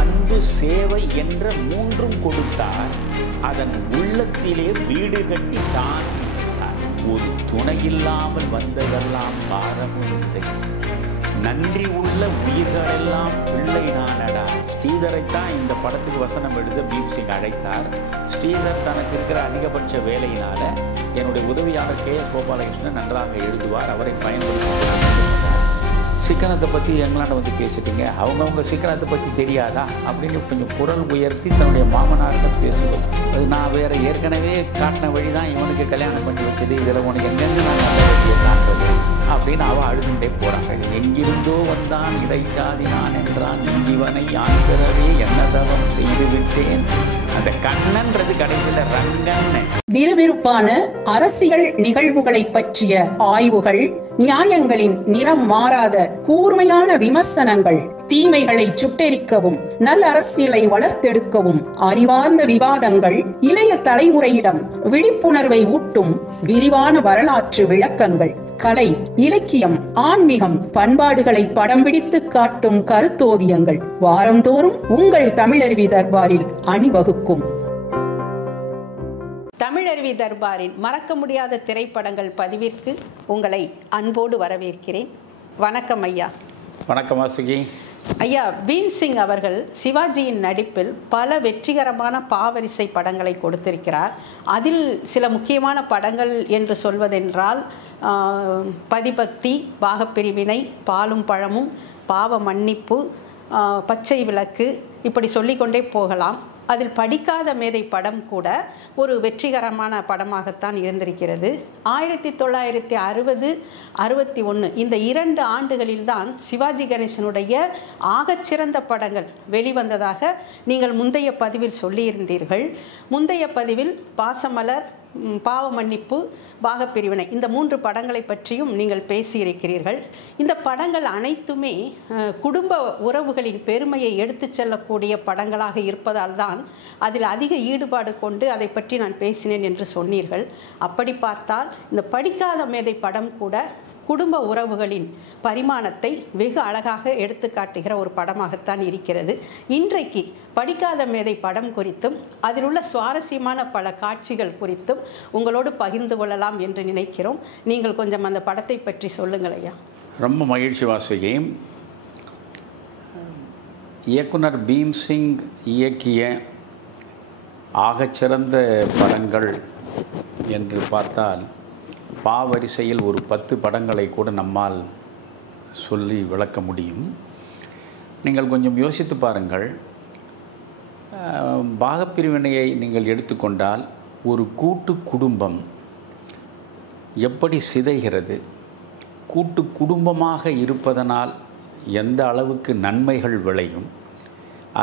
அன்பு, சேவை என்ற மூன்றும் கொடுத்தார். அதன் உள்ளத்திலே வீடு கட்டி தான் விட்டார். ஒரு துணை இல்லாமல் வந்ததெல்லாம் பாரமுடிந்தை, நன்றி உள்ள உயிர்களெல்லாம் பிள்ளை நானடா. ஸ்ரீதரைத்தான் இந்த படத்துக்கு வசனம் எழுத பீம்சிங் அழைத்தார். ஸ்ரீதர் தனக்கு இருக்கிற அதிகபட்ச வேலையினால என்னுடைய உதவியாளர் கே.எஸ். கோபாலகிருஷ்ணன் நன்றாக எழுதுவார், அவரை பயன்படுத்தி சிக்கனத்தை பற்றி எங்களாண்ட வந்து பேசிட்டீங்க, அவங்கவுங்க சிக்கனத்தை பற்றி தெரியாதா அப்படின்னு கொஞ்சம் குரல் உயர்த்தி தன்னுடைய மாமனார்கிட்ட பேசுவது. அது நான் வேறு ஏற்கனவே காட்டின வழி தான் இவனுக்கு கல்யாணம் பண்ணி வச்சது, இதில் உனக்கு எங்கெங்கே நான் நல்ல வழியை காட்டுறது அப்படின்னு அவள் அழுதுண்டே போகிறாங்க. எங்கிருந்தோ வந்தான் இடைச்சாதி நான் என்றான், இவனை யான் பிறவே என்ன தவம் செய்து விட்டேன். அந்த கண்ணன்றது கடைசியில் ரங்கன். விறுவிறுப்பான அரசியல் நிகழ்வுகளை பற்றிய ஆய்வுகள், நியாயங்களின் நிறம் மாறாத கூர்மையான விமர்சனங்கள், தீமைகளை சுட்டெரிக்கவும் நல்ல அரசியலை வளர்த்தெடுக்கவும் அறிவார்ந்த விவாதங்கள், இளைய தலைமுறையிடம் விழிப்புணர்வை ஊட்டும் விரிவான வரலாற்று விளக்கங்கள், கலை, இலக்கியம், ஆன்மீகம், பண்பாடுகளை படம் பிடித்து காட்டும் கருத்தோவியங்கள் வாரந்தோறும் உங்கள் தமிழருவி தர்பாரில் அணிவகுக்கும். தமிழருவி தர்பாரின் மறக்க முடியாத திரைப்படங்கள் பதிவிற்கு உங்களை அன்போடு வரவேற்கிறேன். வணக்கம் ஐயா. வணக்கம் வாசுகி. ஐயா, பீம்சிங் அவர்கள் சிவாஜியின் நடிப்பில் பல வெற்றிகரமான பாவரிசை படங்களை கொடுத்திருக்கிறார். அதில் சில முக்கியமான படங்கள் என்று சொல்வதென்றால் பதிபக்தி, பாகப்பிரிவினை, பாலும் பழமும், பாவ மன்னிப்பு, பச்சை விளக்கு, இப்படி சொல்லிக்கொண்டே போகலாம். அதில் படிக்காத மேதை படம் கூட ஒரு வெற்றிகரமான படமாகத்தான் இருந்திருக்கிறது. 1960, 61 இந்த 2 ஆண்டுகளில்தான் சிவாஜி கணேசனுடைய ஆகச்சிறந்த படங்கள் வெளிவந்ததாக நீங்கள் முந்தைய பதிவில் சொல்லியிருந்தீர்கள். முந்தைய பதிவில் பாசமலர், பாவ மன்னிப்பு, பாகப்பிரிவினை இந்த 3 படங்களை பற்றியும் நீங்கள் பேசியிருக்கிறீர்கள். இந்த படங்கள் அனைத்துமே குடும்ப உறவுகளின் பெருமையை எடுத்து செல்லக்கூடிய படங்களாக இருப்பதால் தான் அதில் அதிக ஈடுபாடு கொண்டு அதை பற்றி நான் பேசினேன் என்று சொன்னீர்கள். அப்படி பார்த்தால் இந்த படிக்காத மேதை படம் கூட குடும்ப உறவுகளின் பரிமாணத்தை வெகு அழகாக எடுத்து காட்டுகிற ஒரு படமாகத்தான் இருக்கிறது. இன்றைக்கு படிக்காத மேதை படம் குறித்தும் அதில் உள்ள சுவாரஸ்யமான பல காட்சிகள் குறித்தும் உங்களோடு பகிர்ந்து கொள்ளலாம் என்று நினைக்கிறோம். நீங்கள் கொஞ்சம் அந்த படத்தை பற்றி சொல்லுங்கள் ஐயா. ரொம்ப மகிழ்ச்சி வாசுகி. இயக்குனர் பீம்சிங் இயக்கிய ஆகச்சிறந்த படங்கள் என்று பார்த்தால் பாவரிசையில் ஒரு 10 படங்களை கூட நம்மால் சொல்லி விளக்க முடியும். நீங்கள் கொஞ்சம் யோசித்து பாருங்கள். பாகப்பிரிவினையை நீங்கள் எடுத்துக்கொண்டால் ஒரு கூட்டு குடும்பம் எப்படி சிதைகிறது, கூட்டு குடும்பமாக இருப்பதனால் எந்த அளவுக்கு நன்மைகள் விளையும்,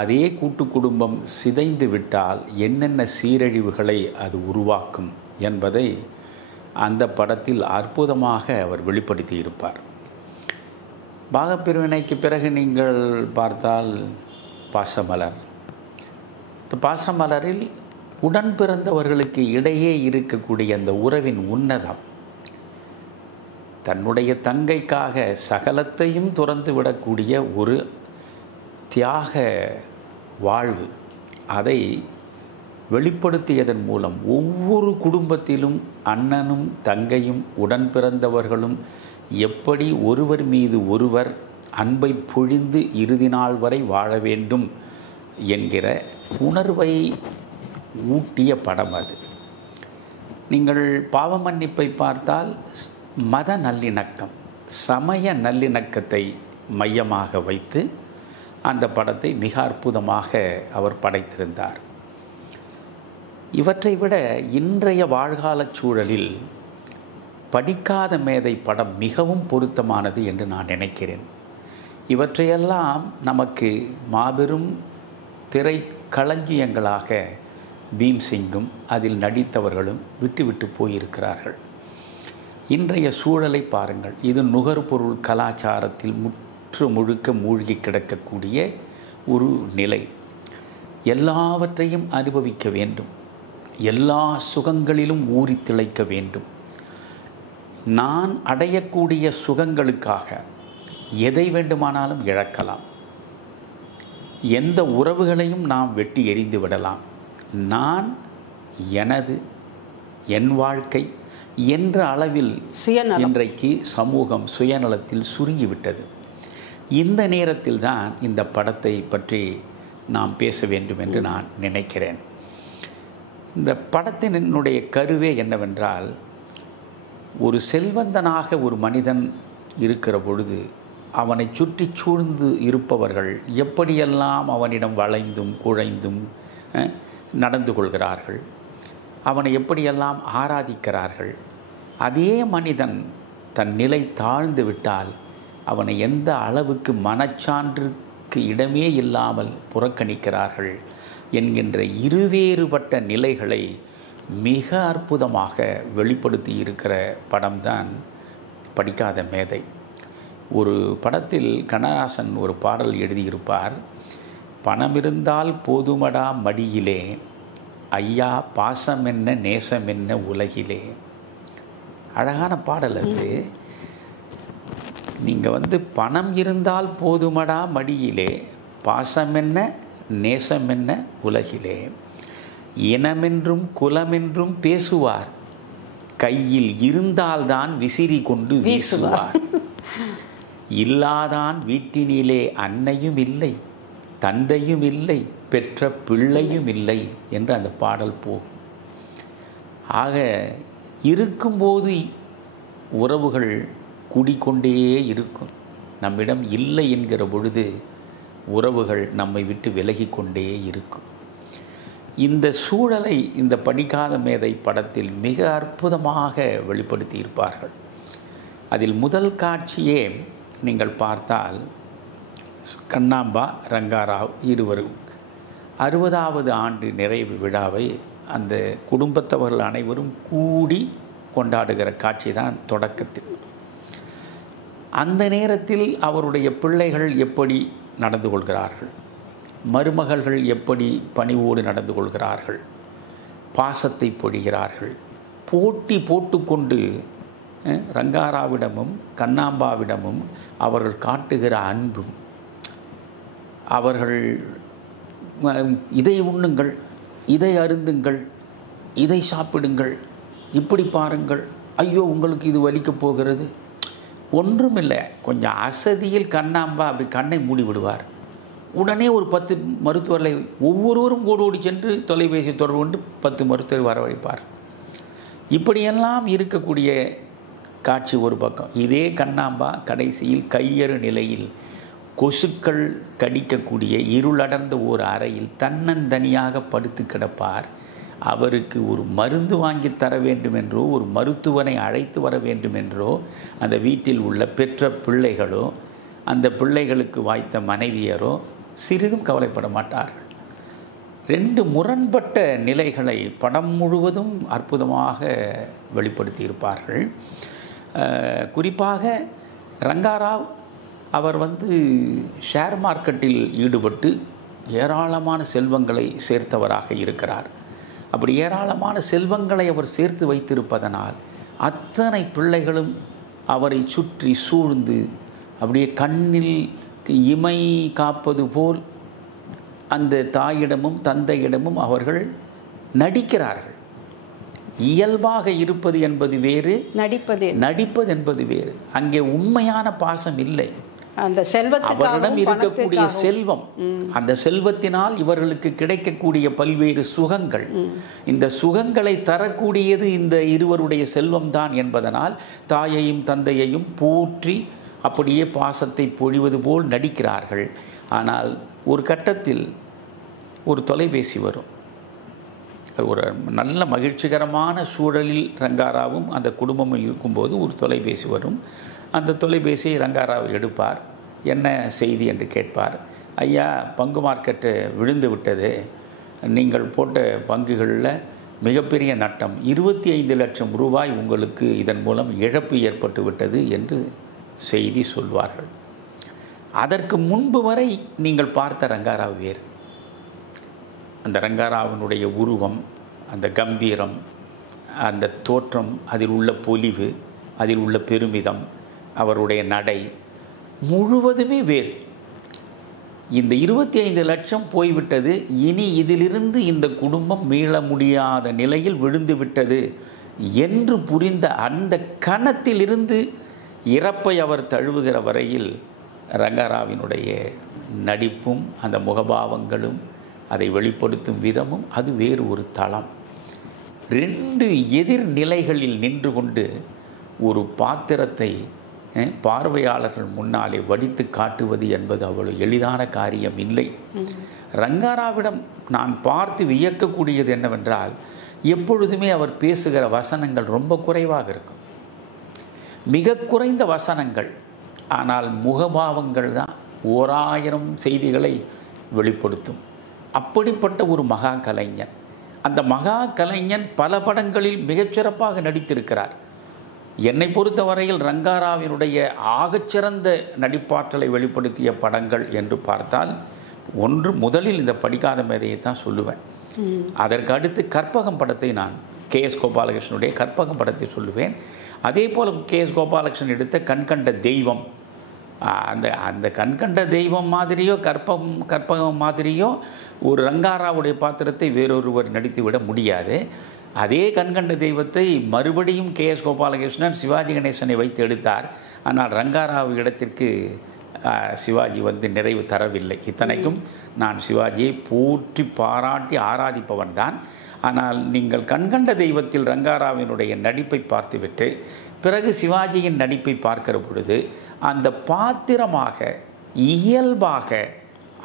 அதே கூட்டு குடும்பம் சிதைந்து விட்டால் என்னென்ன சீரழிவுகளை அது உருவாக்கும் என்பதை அந்த படத்தில் அற்புதமாக அவர் வெளிப்படுத்தி இருப்பார். பாகப்பிரிவினைக்கு பிறகு நீங்கள் பார்த்தால் பாசமலர். பாசமலரில் உடன் பிறந்தவர்களுக்கு இடையே இருக்கக்கூடிய அந்த உறவின் உன்னதம், தன்னுடைய தங்கைக்காக சகலத்தையும் துறந்து விடக்கூடிய ஒரு தியாக வாழ்வு, அதை வெளிப்படுத்தியதன் மூலம் ஒவ்வொரு குடும்பத்திலும் அண்ணனும் தங்கையும் உடன் பிறந்தவர்களும் எப்படி ஒருவர் மீது ஒருவர் அன்பை பொழிந்து இறுதி நாள் வரை வாழ வேண்டும் என்கிற உணர்வை ஊட்டிய படம் அது. நீங்கள் பாவ மன்னிப்பை பார்த்தால் மத நல்லிணக்கம், சமய நல்லிணக்கத்தை மையமாக வைத்து அந்த படத்தை மிக அற்புதமாக அவர் படைத்திருந்தார். இவற்றை விட இன்றைய வாழ்கால சூழலில் படிக்காத மேதை படம் மிகவும் பொருத்தமானது என்று நான் நினைக்கிறேன். இவற்றையெல்லாம் நமக்கு மாபெரும் திரைக்களஞ்சியங்களாக பீம்சிங்கும் அதில் நடித்தவர்களும் விட்டுவிட்டு போயிருக்கிறார்கள். இன்றைய சூழலை பாருங்கள். இது நுகர்பொருள் கலாச்சாரத்தில் முற்று முழுக்க மூழ்கி கிடக்கக்கூடிய ஒரு நிலை. எல்லாவற்றையும் அனுபவிக்க வேண்டும், எல்லா சுகங்களிலும் ஊறி திளைக்க வேண்டும். நான் அடையக்கூடிய சுகங்களுக்காக எதை வேண்டுமானாலும் இழக்கலாம். எந்த உறவுகளையும் நாம் வெட்டி எறிந்து விடலாம். நான், எனது, என் வாழ்க்கை என்ற அளவில் இன்றைக்கு சமூகம் சுயநலத்தில் சுருங்கிவிட்டது. இந்த நேரத்தில் தான் இந்த படத்தை பற்றி நாம் பேச வேண்டும் என்று நான் நினைக்கிறேன். இந்த படத்தினுடைய கருவே என்னவென்றால், ஒரு செல்வந்தனாக ஒரு மனிதன் இருக்கிற பொழுது அவனை சுற்றி சூழ்ந்து இருப்பவர்கள் எப்படியெல்லாம் அவனிடம் வளைந்தும் குழைந்தும் நடந்து கொள்கிறார்கள், அவனை எப்படியெல்லாம் ஆராதிக்கிறார்கள். அதே மனிதன் தன் நிலை தாழ்ந்து விட்டால் அவனை எந்த அளவுக்கு மனச்சான்றுக்கு இடமே இல்லாமல் புறக்கணிக்கிறார்கள் என்கின்ற இருவேறுபட்ட நிலைகளை மிக அற்புதமாக வெளிப்படுத்தி இருக்கிற படம்தான் படிக்காத மேதை. ஒரு படத்தில் கண்ணதாசன் ஒரு பாடல் எழுதியிருப்பார். பணம் இருந்தால் போதுமடா மடியிலே, ஐயா பாசம் என்ன நேசம் என்ன உலகிலே. அழகான பாடல் அது. நீங்கள் பணம் இருந்தால் போதுமடா மடியிலே, பாசம் என்ன நேசம் என்ன உலகிலே, இனமென்றும் குலமென்றும் பேசுவார், கையில் இருந்தால்தான் விசிறி கொண்டு வீசுவார், இல்லாதான் வீட்டினிலே அன்னையும் இல்லை தந்தையும் இல்லை பெற்ற பிள்ளையும் இல்லை என்று அந்த பாடல் போகும். ஆக இருக்கும்போது உறவுகள் கூடிக்கொண்டே இருக்கும். நம்மிடம் இல்லை என்கிற பொழுது உறவுகள் நம்மை விட்டு விலகி கொண்டே இருக்கும். இந்த சூழலை இந்த படிக்காத மேதை படத்தில் மிக அற்புதமாக வெளிப்படுத்தி இருப்பார்கள். அதில் முதல் காட்சியே நீங்கள் பார்த்தால் கண்ணாம்பா, ரங்காராவ் இருவரும் 60வது ஆண்டு நிறைவு விழாவை அந்த குடும்பத்தவர்கள் அனைவரும் கூடி கொண்டாடுகிற காட்சி தான் தொடக்கத்தில். அந்த நேரத்தில் அவருடைய பிள்ளைகள் எப்படி நடந்து கொள்கிறார்கள், மருமகள்கள் எப்படி பணிவோடு நடந்து கொள்கிறார்கள், பாசத்தை பொழிகிறார்கள். போட்டி போட்டுக்கொண்டு ரங்காராவிடமும் கண்ணாம்பாவிடமும் அவர்கள் காட்டுகிற அன்பும், அவர்கள் இதை உண்ணுங்கள், இதை அருந்துங்கள், இதை சாப்பிடுங்கள், இப்படி பாருங்கள், ஐயோ உங்களுக்கு இது வலிக்கப் போகிறது, ஒன்றுமில்லை. கொஞ்சம் அசதியில் கண்ணாம்பா அப்படி கண்ணை மூடி விடுவார். உடனே ஒரு 10 மருத்துவர்களை ஒவ்வொருவரும் ஓடோடி சென்று தொலைபேசி தொடர்பு கொண்டு 10 மருத்துவர் வரவழைப்பார். இப்படியெல்லாம் இருக்கக்கூடிய காட்சி ஒரு பக்கம். இதே கண்ணாம்பா கடைசியில் கையறு நிலையில் கொசுக்கள் கடிக்கக்கூடிய இருளடர்ந்த ஒரு அறையில் தன்னந்தனியாக படுத்து கிடப்பார். அவருக்கு ஒரு மருந்து வாங்கி தர வேண்டும் என்றோ, ஒரு மருத்துவனை அழைத்து வர வேண்டும் என்றோ அந்த வீட்டில் உள்ள பெற்ற பிள்ளைகளோ, அந்த பிள்ளைகளுக்கு வாய்த்த மனைவியரோ சிறிதும் கவலைப்பட மாட்டார்கள். 2 முரண்பட்ட நிலைகளை படம் முழுவதும் அற்புதமாக வெளிப்படுத்தி இருப்பார்கள். குறிப்பாக ரங்காராவ் அவர் ஷேர் மார்க்கெட்டில் ஈடுபட்டு ஏராளமான செல்வங்களை சேர்த்தவராக இருக்கிறார். அப்படி ஏராளமான செல்வங்களை அவர் சேர்த்து வைத்திருப்பதனால் அத்தனை பிள்ளைகளும் அவரை சுற்றி சூழ்ந்து அப்படியே கண்ணில் இமை காப்பது போல் அந்த தாயிடமும் தந்தையிடமும் அவர்கள் நடிக்கிறார்கள். இயல்பாக இருப்பது என்பது வேறு, நடிப்பது என்பது வேறு. அங்கே உண்மையான பாசம் இல்லை. அந்த அவரிடம் இருக்கக்கூடிய செல்வம், அந்த செல்வத்தினால் இவர்களுக்கு கிடைக்கக்கூடிய பல்வேறு சுகங்கள், இந்த சுகங்களை தரக்கூடியது இந்த இருவருடைய செல்வம்தான் என்பதனால் தாயையும் தந்தையையும் போற்றி அப்படியே பாசத்தை பொழிவது போல் நடிக்கிறார்கள். ஆனால் ஒரு கட்டத்தில் ஒரு தொலைபேசி வரும். ஒரு நல்ல மகிழ்ச்சிகரமான சூழலில் ரங்காராவும் அந்த குடும்பமும் இருக்கும்போது ஒரு தொலைபேசி வரும். அந்த தொலைபேசியை ரங்காராவ் எடுப்பார். என்ன செய்தி என்று கேட்பார். ஐயா, பங்கு மார்க்கெட்டு விழுந்து விட்டது, நீங்கள் போட்ட பங்குகளில் மிகப்பெரிய நட்டம், 25 லட்சம் ரூபாய் உங்களுக்கு இதன் மூலம் இழப்பு ஏற்பட்டு விட்டது என்று செய்தி சொல்வார்கள். அதற்கு முன்பு வரை நீங்கள் பார்த்த ரங்காராவ் வேறு. அந்த ரங்காராவினுடைய உருவம், அந்த கம்பீரம், அந்த தோற்றம், அதில் உள்ள பொலிவு, அதில் உள்ள பெருமிதம், அவருடைய நடை முழுவதுமே வேறு. இந்த 25 லட்சம் போய்விட்டது, இனி இதிலிருந்து இந்த குடும்பம் மீள முடியாத நிலையில் விழுந்து விட்டது என்று புரிந்த அந்த கணத்திலிருந்து இறப்பை அவர் தழுவுகிற வரையில் ரங்கராவினுடைய நடிப்பும் அந்த முகபாவங்களும் அதை வெளிப்படுத்தும் விதமும் அது வேறு ஒரு தளம். 2 எதிர்நிலைகளில் நின்று கொண்டு ஒரு பாத்திரத்தை பார்வையாளர்கள் முன்னாலே வடித்து காட்டுவது என்பது அவ்வளவு எளிதான காரியம் இல்லை. ரங்கராவிடம் நான் பார்த்து வியக்கக்கூடியது என்னவென்றால், எப்பொழுதுமே அவர் பேசுகிற வசனங்கள் ரொம்ப குறைவாக இருக்கும். மிக குறைந்த வசனங்கள், ஆனால் முகபாவங்கள் தான் 1000 செய்திகளை வெளிப்படுத்தும். அப்படிப்பட்ட ஒரு மகா கலைஞன். அந்த மகா கலைஞன் பல படங்களில் மிகச்சிறப்பாக நடித்திருக்கிறார். என்னை பொறுத்தவரையில் ரங்கராவினுடைய ஆகச்சிறந்த நடிப்பாற்றலை வெளிப்படுத்திய படங்கள் என்று பார்த்தால், ஒன்று முதலில் இந்த படிக்காத மேதையை தான் சொல்லுவேன். அதற்கு அடுத்து கற்பகம் படத்தை நான் KS கோபாலகிருஷ்ணனுடைய கற்பகம் படத்தை சொல்லுவேன். அதே போல் KS கோபாலகிருஷ்ணன் எடுத்த கண்கண்ட தெய்வம், அந்த கண்கண்ட தெய்வம் மாதிரியோ கற்பகம் மாதிரியோ ஒரு ரங்கராவுடைய பாத்திரத்தை வேறொருவர் நடித்துவிட முடியாது. அதே கண்கண்ட தெய்வத்தை மறுபடியும் KS கோபாலகிருஷ்ணன் சிவாஜி கணேசனை வைத்து எடுத்தார். ஆனால் ரங்கராவ் இடத்திற்கு சிவாஜி நிறைவு தரவில்லை. இத்தனைக்கும் நான் சிவாஜியை போற்றி பாராட்டி ஆராதிப்பவன் தான். ஆனால் நீங்கள் கண்கண்ட தெய்வத்தில் ரங்கராவினுடைய நடிப்பை பார்த்துவிட்டு பிறகு சிவாஜியின் நடிப்பை பார்க்கிற பொழுது அந்த பாத்திரமாக இயல்பாக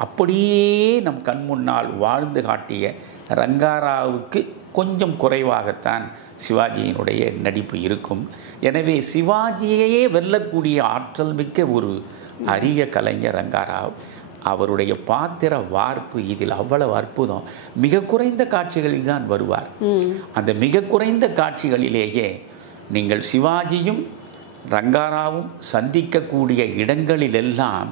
அப்படியே நம் கண் முன்னால் வாழ்ந்து காட்டிய ரங்கராவுக்கு கொஞ்சம் குறைவாகத்தான் சிவாஜியினுடைய நடிப்பு இருக்கும். எனவே சிவாஜியையே வெல்லக்கூடிய ஆற்றல் மிக்க ஒரு அரிய கலைஞர் ரங்கராவ். அவருடைய பாத்திர வார்ப்பு இதில் அவ்வளவு அற்புதம். மிக குறைந்த காட்சிகளில் தான் வருவார். அந்த மிக குறைந்த காட்சிகளிலேயே நீங்கள் சிவாஜியும் ரங்கராவும் சந்திக்கக்கூடிய இடங்களிலெல்லாம்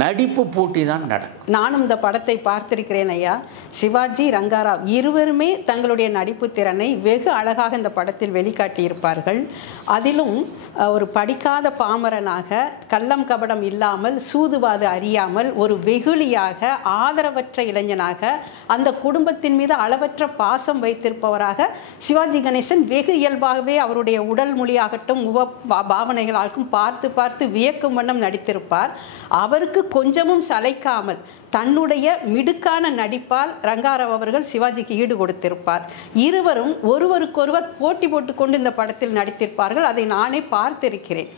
நடிப்பு போட்டி தான் நடக்கும். நானும் இந்த படத்தை பார்த்திருக்கிறேன் ஐயா. சிவாஜி, ரங்கராவ் இருவருமே தங்களுடைய நடிப்பு திறனை வெகு அழகாக இந்த படத்தில் வெளிக்காட்டியிருப்பார்கள். அதிலும் ஒரு படிக்காத பாமரனாக, கள்ளம் கபடம் இல்லாமல், சூதுவாது அறியாமல், ஒரு வெகுளியாக, ஆதரவற்ற இளைஞனாக, அந்த குடும்பத்தின் மீது அளவற்ற பாசம் வைத்திருப்பவராக சிவாஜி கணேசன் வெகு இயல்பாகவே அவருடைய உடல் மொழியாகட்டும் முக பாவனைகளாகட்டும் பார்த்து பார்த்து வியக்கும் வண்ணம் நடித்திருப்பார். அவருக்கு கொஞ்சமும் சளைக்காமல் தன்னுடைய மிடுக்கான நடிப்பால் ரங்கராவ் அவர்கள் சிவாஜிக்கு ஈடு கொடுத்திருப்பார். இருவரும் ஒருவருக்கொருவர் போட்டி போட்டுக்கொண்டு இந்த படத்தில் நடித்திருப்பார்கள். அதை நானே பார்த்திருக்கிறேன்.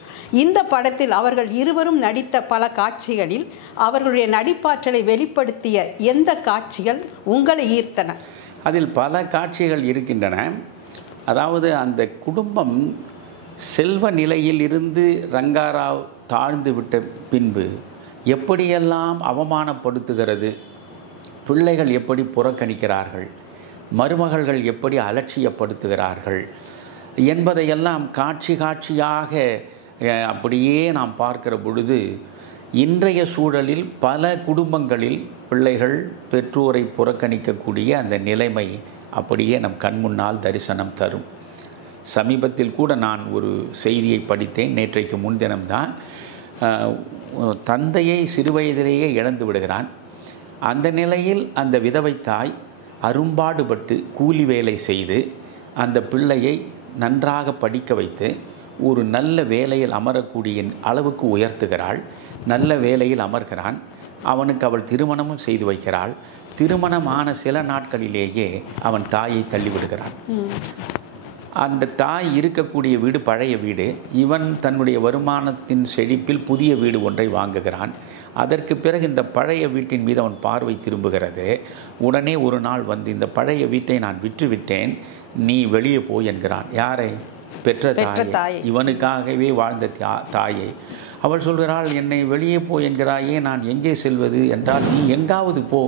இந்த படத்தில் அவர்கள் இருவரும் நடித்த பல காட்சிகளில் அவர்களுடைய நடிப்பாற்றலை வெளிப்படுத்திய எந்த காட்சிகள் உங்களை ஈர்த்தன? அதில் பல காட்சிகள் இருக்கின்றன. அதாவது அந்த குடும்பம் செல்வ நிலையில் இருந்து ரங்கராவ் தாழ்ந்து விட்ட பின்பு எப்படியெல்லாம் அவமானப்படுத்துகிறது, பிள்ளைகள் எப்படி புறக்கணிக்கிறார்கள், மருமகள்கள் எப்படி அலட்சியப்படுத்துகிறார்கள் என்பதையெல்லாம் காட்சி காட்சியாக அப்படியே நாம் பார்க்கிற பொழுது இன்றைய சூழலில் பல குடும்பங்களில் பிள்ளைகள் பெற்றோரை புறக்கணிக்கக்கூடிய அந்த நிலைமை அப்படியே நம் கண்முன்னால் தரிசனம் தரும். சமீபத்தில் கூட நான் ஒரு செய்தியை படித்தேன். நேற்றைக்கு முன்தினம்தான். தந்தையை சிறுவயதிலேயே இழந்து விடுகிறான். அந்த நிலையில் அந்த விதவை தாய் அரும்பாடுபட்டு கூலி வேலை செய்து அந்த பிள்ளையை நன்றாக படிக்க வைத்து ஒரு நல்ல வேலையில் அமரக்கூடிய அளவுக்கு உயர்த்துகிறாள். நல்ல வேலையில் அமர்கிறான். அவனுக்கு அவள் திருமணமும் செய்து வைக்கிறாள். திருமணமான சில நாட்களிலேயே அவன் தாயை தள்ளிவிடுகிறான். அந்த தாய் இருக்கக்கூடிய வீடு பழைய வீடு. இவன் தன்னுடைய வருமானத்தின் செழிப்பில் புதிய வீடு ஒன்றை வாங்குகிறான். அதற்கு பிறகு இந்த பழைய வீட்டின் மீது அவன் பார்வை திரும்புகிறது. உடனே ஒரு நாள் வந்து, இந்த பழைய வீட்டை நான் விற்றுவிட்டேன், நீ வெளியே போய் என்கிறான். யாரை? பெற்ற தாயை, இவனுக்காகவே வாழ்ந்த தாயை. அவள் சொல்கிறாள், என்னை வெளியே போ என்கிறாயே, நான் எங்கே செல்வது என்றால், நீ எங்காவது போ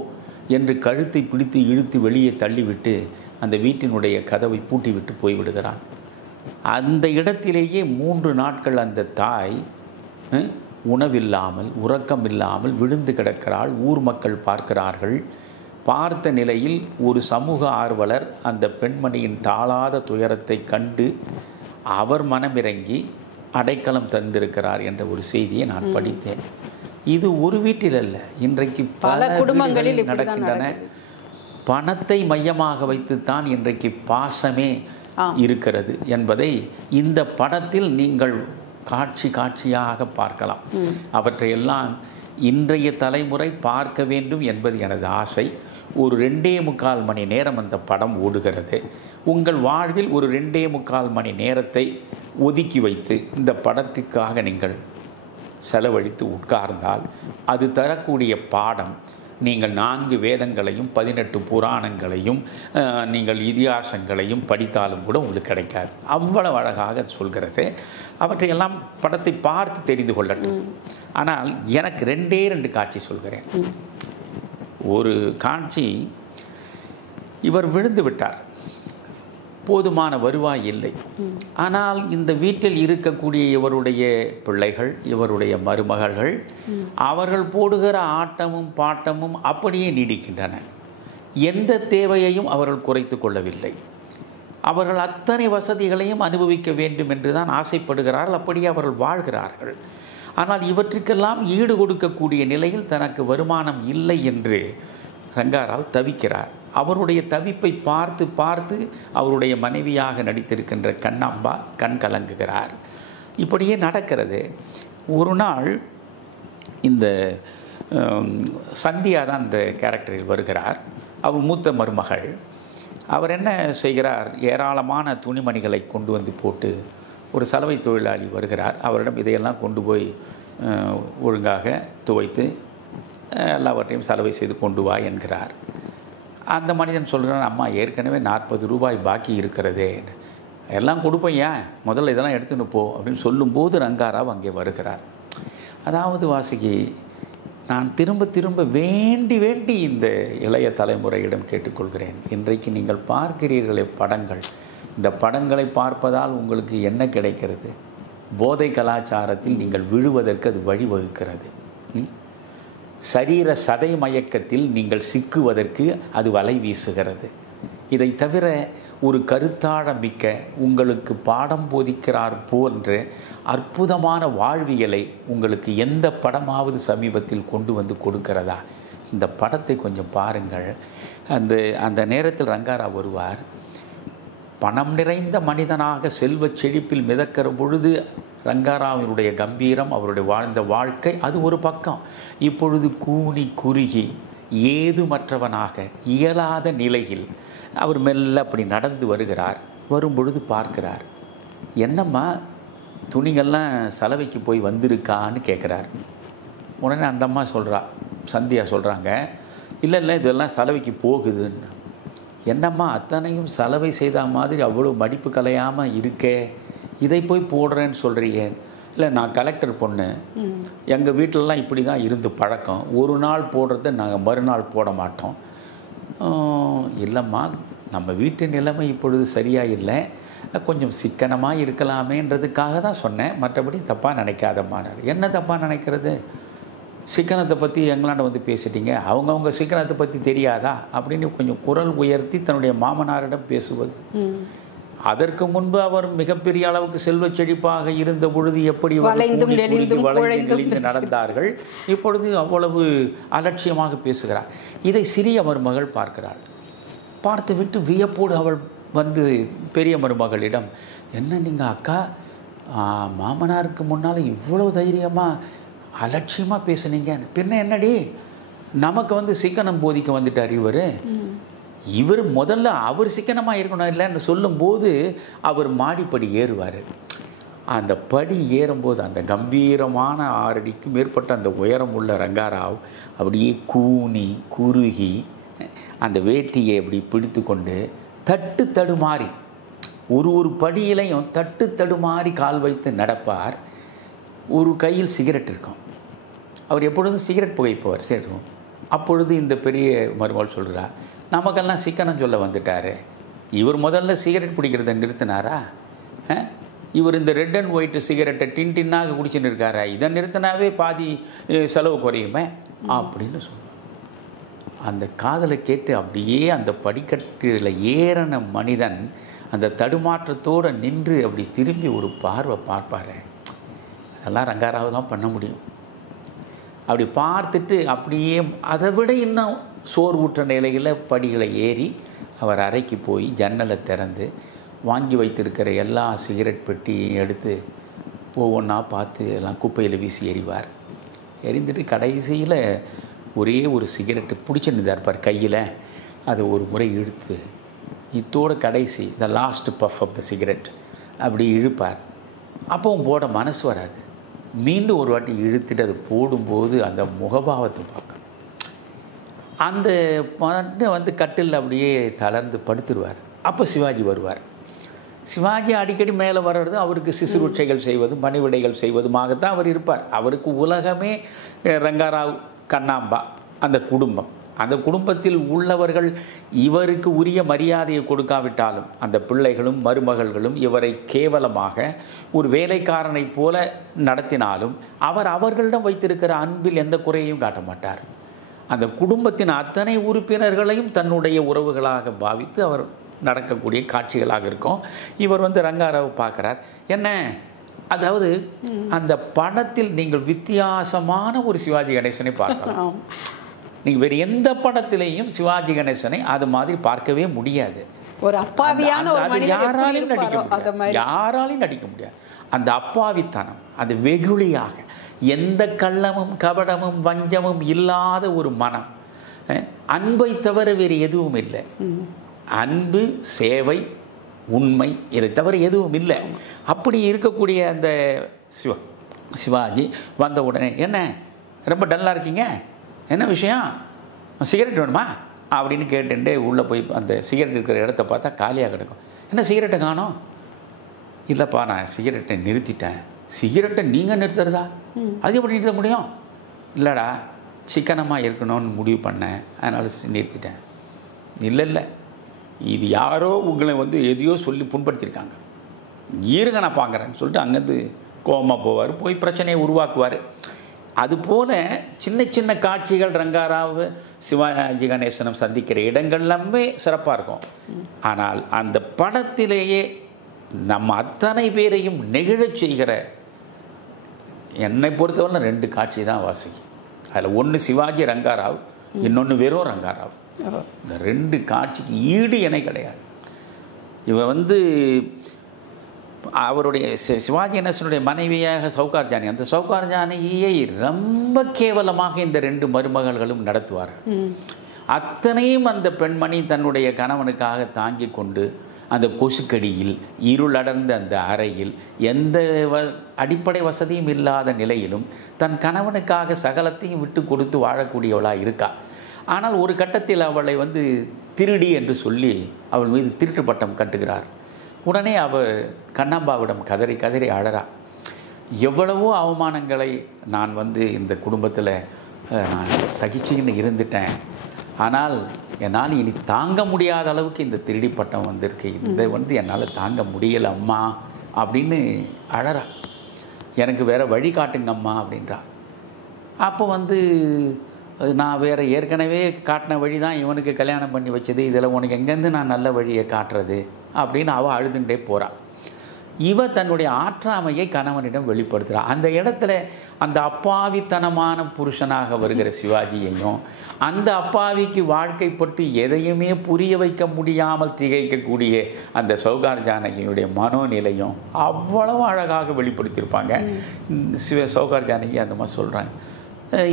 என்று கழுத்தை பிடித்து இழுத்து வெளியே தள்ளிவிட்டு அந்த வீட்டினுடைய கதவை பூட்டிவிட்டு போய்விடுகிறான். அந்த இடத்திலேயே 3 நாட்கள் அந்த தாய் உணவில்லாமல் உறக்கம் இல்லாமல் விழுந்து கிடக்கிறாள். ஊர் மக்கள் பார்க்கிறார்கள். பார்த்த நிலையில் ஒரு சமூக ஆர்வலர் அந்த பெண்மணியின் தாளாத துயரத்தை கண்டு அவர் மனமிறங்கி அடைக்கலம் தந்திருக்கிறார் என்ற ஒரு செய்தியை நான் படித்தேன். இது ஒரு வீட்டில் அல்ல, இன்றைக்கு பல குடும்பங்களில் நடக்கின்றன. பணத்தை மையமாக வைத்துத்தான் இன்றைக்கு பாசமே இருக்கிறது என்பதை இந்த படத்தில் நீங்கள் காட்சி காட்சியாக பார்க்கலாம். அவற்றையெல்லாம் இன்றைய தலைமுறை பார்க்க வேண்டும் என்பது எனது ஆசை. ஒரு 2.25 மணி நேரம் அந்த படம் ஓடுகிறது. உங்கள் வாழ்வில் ஒரு 2.25 மணி நேரத்தை ஒதுக்கி வைத்து இந்த படத்துக்காக நீங்கள் செலவழித்து உட்கார்ந்தால் அது தரக்கூடிய பாடம், நீங்கள் 4 வேதங்களையும் 18 புராணங்களையும் நீங்கள் இதிகாசங்களையும் படித்தாலும் கூட உங்களுக்கு கிடைக்காது. அவ்வளவு அழகாக சொல்கிறது. அவற்றையெல்லாம் படத்தை பார்த்து தெரிந்து கொள்ளட்டும். ஆனால் எனக்கு 2 காட்சி சொல்கிறேன். ஒரு காட்சி, இவர் விழுந்து விட்டார், போதுமான வருவாய் இல்லை. ஆனால் இந்த வீட்டில் இருக்கக்கூடிய இவருடைய பிள்ளைகள், இவருடைய மருமகள்கள், அவர்கள் போடுகிற ஆட்டமும் பாட்டமும் அப்படியே நீடிக்கின்றன. எந்த தேவையையும் அவர்கள் குறைத்து கொள்ளவில்லை. அவர்கள் அத்தனை வசதிகளையும் அனுபவிக்க வேண்டும் என்று தான் ஆசைப்படுகிறார்கள். அப்படியே அவர்கள் வாழ்கிறார்கள். ஆனால் இவற்றுக்கெல்லாம் ஈடு கொடுக்கக்கூடிய நிலையில் தனக்கு வருமானம் இல்லை என்று ரங்காராவ் தவிக்கிறார். அவருடைய தவிப்பை பார்த்து பார்த்து அவருடைய மனைவியாக நடித்திருக்கின்ற கண்ணாம்பா கண் கலங்குகிறார். இப்படியே நடக்கிறது. ஒரு நாள் இந்த சந்தியா தான் இந்த கேரக்டரில் வருகிறார். அவர் மூத்த மருமகள். அவர் என்ன செய்கிறார், ஏராளமான துணிமணிகளை கொண்டு வந்து போட்டு, ஒரு சலவை தொழிலாளி வருகிறார். அவரிடம் இதையெல்லாம் கொண்டு போய் ஒழுங்காக துவைத்து எல்லாவற்றையும் சலவை செய்து கொண்டு வா என்கிறார். அந்த மனிதன் சொல்கிறான், அம்மா ஏற்கனவே 40 ரூபாய் பாக்கி இருக்கிறதே, எல்லாம் கொடுப்பேன், ஏன் முதல்ல இதெல்லாம் எடுத்துன்னு போ அப்படின்னு சொல்லும்போது ரங்காராவ் அங்கே வருகிறார். அதாவது வாசுகி, நான் திரும்ப திரும்ப வேண்டி வேண்டி இந்த இளைய தலைமுறையிடம் கேட்டுக்கொள்கிறேன். இன்றைக்கு நீங்கள் பார்க்கிறீர்களே படங்கள், இந்த படங்களை பார்ப்பதால் உங்களுக்கு என்ன கிடைக்கிறது? போதை கலாச்சாரத்தில் நீங்கள் விழுவதற்கு அது வழிவகுக்கிறது. சரீர சதை மயக்கத்தில் நீங்கள் சிக்குவதற்கு அது வலை வீசுகிறது. இதை தவிர ஒரு கருத்தாழமிக்க, உங்களுக்கு பாடம் போதிக்கிறார் போன்ற அற்புதமான வாழ்வியலை உங்களுக்கு எந்த படமாவது சமீபத்தில் கொண்டு வந்து கொடுக்கிறதா? இந்த படத்தை கொஞ்சம் பாருங்கள். அந்த நேரத்தில் ரங்காராவ் வருவார். பணம் நிறைந்த மனிதனாக செல்வச் செழிப்பில் மிதக்கிற பொழுது ரங்காராவினுடைய கம்பீரம், அவருடைய வாழ்ந்த வாழ்க்கை அது ஒரு பக்கம். இப்பொழுது கூனி குறுகி ஏதுமற்றவனாக இயலாத நிலையில் அவர் மெல்ல அப்படி நடந்து வருகிறார். வரும்பொழுது பார்க்கிறார், என்னம்மா துணிகள்லாம் சலவைக்கு போய் வந்திருக்கான்னு கேட்குறார். உடனே அந்த அம்மா சொல்கிறா, சந்தியா சொல்கிறாங்க, இல்லை இல்லை இதெல்லாம் சலவைக்கு போகுதுன்னு. என்னம்மா அத்தனையும் சலவை செய்த மாதிரி அவ்வளோ மடிப்பு கலையாமல் இருக்கே, இதை போய் போடுறேன்னு சொல்கிறீங்க. இல்லை நான் கலெக்டர் பொண்ணு, எங்கள் வீட்டிலலாம் இப்படி தான் இருந்து பழக்கம், ஒரு நாள் போடுறத நாங்கள் மறுநாள் போட மாட்டோம். இல்லைம்மா நம்ம வீட்டு நிலைமை இப்பொழுது சரியாக இல்லை, கொஞ்சம் சிக்கனமாக இருக்கலாமேன்றதுக்காக தான் சொன்னேன், மற்றபடி தப்பாக நினைக்காதம்மானார். என்ன தப்பாக நினைக்கிறது? சிக்கனத்தை பற்றி எங்களாண்ட வந்து பேசிட்டீங்க, அவங்கவுங்க சிக்கனத்தை பற்றி தெரியாதா அப்படின்னு கொஞ்சம் குரல் உயர்த்தி தன்னுடைய மாமனாரிடம் பேசுவது. அதற்கு முன்பு அவர் மிகப்பெரிய அளவுக்கு செல்வச் செழிப்பாக இருந்த பொழுது எப்படி வளைந்து நடந்தார்கள், இப்பொழுது அவ்வளவு அலட்சியமாக பேசுகிறார். இதை சிறிய மருமகள் பார்க்கிறாள். பார்த்துவிட்டு வியப்போடு அவள் வந்து பெரிய மருமகளிடம், என்ன நீங்கள் அக்கா மாமனாருக்கு முன்னால் இவ்வளோ தைரியமாக அலட்சியமாக பேசுனீங்க, பின்ன என்னடி நமக்கு வந்து சிக்கனம் போதிக்க வந்துட்டார் இவர் முதல்ல அவர் சிக்கனமாக இருக்கணும் இல்லைன்னு சொல்லும்போது அவர் மாடிப்படி ஏறுவார். அந்த படி ஏறும்போது அந்த கம்பீரமான 6 அடிக்கு மேற்பட்ட அந்த உயரம் உள்ள ரங்காராவ் அப்படியே கூனி குறுகி அந்த வேட்டியை அப்படி பிடித்து கொண்டு தட்டு தடுமாறி ஒரு படியிலையும் தட்டு தடுமாறி கால் வைத்து நடப்பார். ஒரு கையில் சிகரெட் இருக்கும். அவர் எப்பொழுதும் சிகரெட் புகைப்பவர் சேர்க்கும். அப்பொழுது இந்த பெரிய மருமகள் சொல்கிறார், நமக்கெல்லாம் சிக்கனம் சொல்ல வந்துட்டார், இவர் முதல்ல சிகரெட் பிடிக்கிறத நிறுத்தினாரா? இவர் இந்த ரெட் அண்ட் ஒயிட் சிகரெட்டை டின்னாக குடிச்சுன்னு இருக்காரா? இதை நிறுத்தினாவே பாதி செலவு குறையுமே அப்படின்னு சொல்லுவார். அந்த காதலை கேட்டு அப்படியே அந்த படிக்கட்டில் ஏறின மனிதன் அந்த தடுமாற்றத்தோடு நின்று அப்படி திரும்பி ஒரு பார்வை பார்ப்பார். அதெல்லாம் ரங்காராவ் தான் பண்ண முடியும். அப்படி பார்த்துட்டு அப்படியே அதை விட இன்னும் சோர்வுற்ற நிலையில் படிகளை ஏறி அவர் அறைக்கு போய் ஜன்னலை திறந்து வாங்கி வைத்திருக்கிற எல்லா சிகரெட் பெட்டியையும் எடுத்து ஒவ்வொன்றா பார்த்து எல்லாம் குப்பையில் வீசி எறிவார். எறிந்துட்டு கடைசியில் ஒரே ஒரு சிகரெட்டு பிடிச்சிருந்தா இருப்பார் கையில். அதை ஒரு முறை இழுத்து இத்தோட கடைசி the last puff of the cigarette அப்படி இழுப்பார். அப்பவும் போட மனசு வராது. மீண்டும் ஒரு வாட்டி இழுத்துட்டு அது போடும்போது அந்த முகபாவத்தை பார்க்கணும். அந்த பொண்ணை வந்து கட்டில் அப்படியே தளர்ந்து படுத்துருவார். அப்போ சிவாஜி வருவார். சிவாஜி அடிக்கடி மேலே வர்றது அவருக்கு சிசுருட்சைகள் செய்வதும் பணிவிடைகள் செய்வதுமாகத்தான் அவர் இருப்பார். அவருக்கு உலகமே ரங்காராவ், கண்ணாம்பா, அந்த குடும்பம். அந்த குடும்பத்தில் உள்ளவர்கள் இவருக்கு உரிய மரியாதையை கொடுக்காவிட்டாலும் அந்த பிள்ளைகளும் மருமகள்களும் இவரை கேவலமாக ஒரு வேலைக்காரனைப் போல நடத்தினாலும் அவர் அவர்களிடம் வைத்திருக்கிற அன்பில் எந்த குறையையும் காட்ட மாட்டார். அந்த குடும்பத்தின் அத்தனை உறுப்பினர்களையும் தன்னுடைய உறவுகளாக பாவித்து அவர் நடக்கக்கூடிய காட்சிகளாக இருக்கும். இவர் வந்து ரங்காராவை பார்க்குறார். என்ன, அதாவது அந்த படத்தில் நீங்கள் வித்தியாசமான ஒரு சிவாஜி கணேசனை பார்க்கலாம். நீங்கள் வேறு எந்த படத்திலையும் சிவாஜி கணேசனை அது மாதிரி பார்க்கவே முடியாது. ஒரு அப்பாவியான ஒரு மனிதன் யாராலையும் நடிக்க முடியாது, யாராலையும் நடிக்க முடியாது. அந்த அப்பாவித்தனம், அது வெகுளியாக எந்த கள்ளமும் கபடமும் வஞ்சமும் இல்லாத ஒரு மனம், அன்பை தவிர வேறு எதுவும் இல்லை. அன்பு, சேவை, உண்மை, இதை தவிர எதுவும் இல்லை. அப்படி இருக்கக்கூடிய அந்த சிவாஜி வந்த உடனே, என்ன ரொம்ப டல்லாக இருக்கீங்க, என்ன விஷயம், சிகரெட் வேணுமா அப்படின்னு கேட்டுட்டு உள்ளே போய் அந்த சிகரெட் இருக்கிற இடத்த பார்த்தா காலியாக கிடக்கும். என்ன சிகரெட்டை காணோம்? இல்லைப்பா, நான் சிகரெட்டை நிறுத்திட்டேன். சிகரெட்டை நீங்கள் நிறுத்துறதா? அது எப்படி நிறுத்த முடியும்? இல்லைடா, சிக்கனமாக இருக்கணும்னு முடிவு பண்ணேன், அதனால் நிறுத்திட்டேன். இல்லை, இது யாரோ உங்களை வந்து எதையோ சொல்லி புண்படுத்தியிருக்காங்க, இருங்க நான் பார்க்குறேன்னு சொல்லிட்டு அங்கேருந்து கோபமாக போவார், போய் பிரச்சனையை உருவாக்குவார். அதுபோல் சின்ன சின்ன காட்சிகள் ரங்காராவ், சிவாஜி கணேசனம் சந்திக்கிற இடங்கள் எல்லாமே சிறப்பாக இருக்கும். ஆனால் அந்த படத்திலேயே நம்ம அத்தனை பேரையும் நெகிழச் செய்கிற, என்னை பொறுத்தவரை 2 காட்சி தான் வாசிக்கும். அதில் ஒன்று சிவாஜி ரங்காராவ், இன்னொன்று வெறும் ரங்காராவ். இந்த 2 காட்சிக்கு ஈடு இணை கிடையாது. இவர் வந்து அவருடைய சிவாஜி கணேசனுடைய மனைவியாக சவுகார் ஜானகி, அந்த சவுகார் ஜானகியை ரொம்ப கேவலமாக இந்த 2 மருமகள்களும் நடத்துவார். அத்தனையும் அந்த பெண்மணி தன்னுடைய கணவனுக்காக தாங்கி கொண்டு அந்த கொசுக்கடியில் இருளடர்ந்த அந்த அறையில் எந்த அடிப்படை வசதியும் இல்லாத நிலையிலும் தன் கணவனுக்காக சகலத்தையும் விட்டு கொடுத்து வாழக்கூடியவளாக இருக்கா. ஆனால் ஒரு கட்டத்தில் அவளை வந்து திருடி என்று சொல்லி அவள் மீது திருட்டு பட்டம் கட்டுகிறார். உடனே அவள் கண்ணாம்பாவிடம் கதறி கதறி அழறா. எவ்வளவோ அவமானங்களை நான் வந்து இந்த குடும்பத்தில் நான் சகிச்சுன்னு இருந்துட்டேன், ஆனால் என்னால் இனி தாங்க முடியாத அளவுக்கு இந்த திருடி பட்டம் வந்திருக்கு, இதை வந்து என்னால் தாங்க முடியலை அம்மா அப்படின்னு அழறா. எனக்கு வேறு வழி காட்டுங்க அம்மா அப்படின்றா. அப்போ வந்து நான் வேறு ஏற்கனவே காட்டின வழி தான் இவனுக்கு கல்யாணம் பண்ணி வச்சது, இதில் உனக்கு எங்கேருந்து நான் நல்ல வழியை காட்டுறது அப்படின்னு அவள் அழுதுண்டே போகிறாள். இவ தன்னுடைய ஆற்றாமையை கணவனிடம் வெளிப்படுத்துகிறாள். அந்த இடத்துல அந்த அப்பாவித்தனமான புருஷனாக வருகிற சிவாஜியையும் அந்த அப்பாவிக்கு வாழ்க்கைப்பட்டு எதையுமே புரிய வைக்க முடியாமல் திகைக்கக்கூடிய அந்த சவுகார் ஜானகியுடைய மனோநிலையும் அவ்வளவு அழகாக வெளிப்படுத்தியிருப்பாங்க. சவுகார் ஜானகி அந்த மாதிரி சொல்கிறாங்க.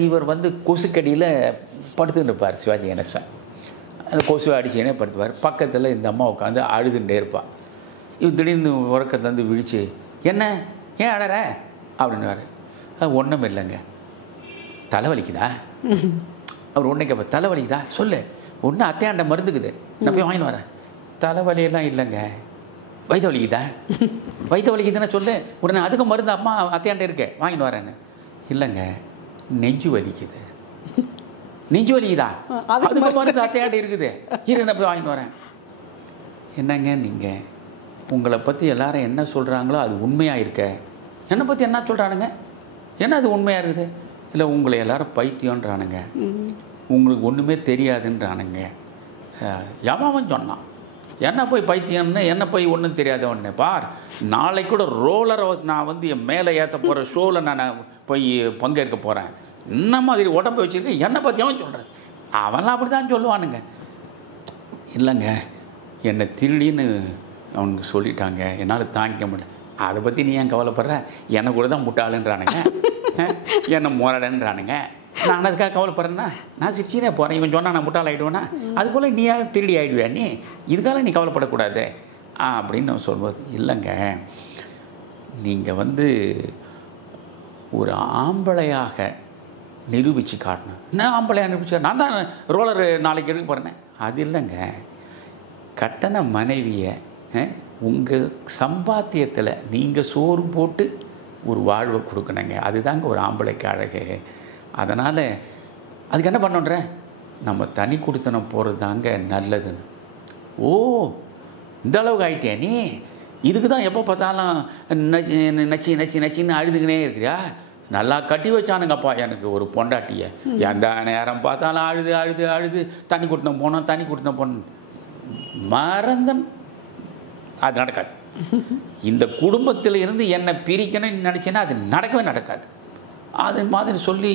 இவர் வந்து கொசுக்கடியில் படுத்துட்டு இருப்பார் சிவாஜி கணேசன். அந்த கொசுவை அடிச்சுனே படுத்துவார். பக்கத்தில் இந்த அம்மா உட்காந்து அழுதுண்டே இருப்பாள். இவர் திடீர்னு உறக்கத்துலேருந்து விழிச்சு, என்ன ஏன் அழற அப்படின்னுவார். அது ஒன்றும் இல்லைங்க, தலைவலிக்குதா? அவர் ஒன்றே கேட்பார், தலைவலிக்குதா சொல்லு, ஒன்று அத்தையாண்ட மருந்துக்குது, நான் போய் வாங்கின்னு வரேன். தலைவலியெல்லாம் இல்லைங்க, வயிற்று வலிக்குதா? வயிற்று வலிக்குதுன்னா சொல்லு, உடனே அதுக்கு மருந்து அம்மா அத்தையாண்ட இருக்கே வாங்கின்னு வரேன்னு. இல்லைங்க, நெஞ்சு வலிக்குது. நெஞ்சு வலிக்குதா? அதுக்கு மருந்து அத்தையாண்ட இருக்குது, இரு நான் போய் வாங்கின்னு வரேன். என்னங்க நீங்கள் உங்களை பற்றி எல்லாரும் என்ன சொல்கிறாங்களோ அது உண்மையாக இருக்க, என்னை பற்றி என்ன சொல்கிறானுங்க, என்ன அது உண்மையாக இருக்குது? இல்லை உங்களை எல்லாரும் பைத்தியன்றானுங்க, உங்களுக்கு ஒன்றுமே தெரியாதுன்றானுங்க. எவன் சொன்னான் என்ன போய் பைத்தியம்னு, என்ன போய் ஒன்றும் தெரியாதவன்னு பார், நாளைக்கு கூட ரோலரை நான் வந்து என் மேலே ஏற்ற போகிற ஷோவில் நான் போய் பங்கேற்க போகிறேன், என்ன மாதிரி உடம்பை வச்சுருக்க என்னை பற்றி அவன் சொல்கிறேன். அவன்லாம் அப்படி தான் சொல்லுவானுங்க. இல்லைங்க என்னை திருடின்னு அவனுக்கு சொல்லிட்டாங்க, என்னால் தாங்கிக்க முடியல. அதை பற்றி நீ ஏன் கவலைப்படுற? என்னை கூட தான் முட்டாளுன்றானுங்க, என்னை முரடன்றானுங்க. நான் அதுக்காக கவலைப்படுறேன்னா நான் சிரிச்சினே போகிறேன். இவன் சொன்னால் நான் முட்டாள் ஆகிடுவேன்னா அதுபோல் நீ திருடி ஆகிடுவியா? நீ இதுக்காக நீ கவலைப்படக்கூடாது அப்படின்னு நம்ம சொல்லும்போது, இல்லைங்க நீங்கள் ஒரு ஆம்பளையாக நிரூபித்து காட்டணும். என்ன ஆம்பளையாக நிரூபிச்சு? நான் தான் ரோலர் நாளைக்கு எடுக்க போகிறேன். அது இல்லைங்க, கட்டண மனைவியை உங்கள் சம்பாத்தியத்தில் நீங்கள் சோறு போட்டு ஒரு வாழ்வை கொடுக்கணுங்க. அதுதாங்க ஒரு ஆம்பளைக்கு அழகு. அதனால் அதுக்கு என்ன பண்ணுன்ற, நம்ம தனி கொடுத்தனம் போகிறது தாங்க நல்லதுன்னு. ஓ இந்த அளவுக்கு ஆகிட்டியா நீ? இதுக்கு தான் எப்போ பார்த்தாலும் நச்சி நச்சி நச்சின்னு அழுதுகினே இருக்கிறியா? நல்லா கட்டி வச்சானுங்கப்பா எனக்கு ஒரு பொண்டாட்டியை. எந்த நேரம் பார்த்தாலும் அழுது அழுது அழுது தண்ணி கொடுத்தன போனோம் தண்ணி கொடுத்தன போனோம். மறந்தன் அது நடக்காது. இந்த குடும்பத்தில் இருந்து என்னை பிரிக்கணும்னு நினச்சேன்னா அது நடக்கவே நடக்காது. அது மாதிரி சொல்லி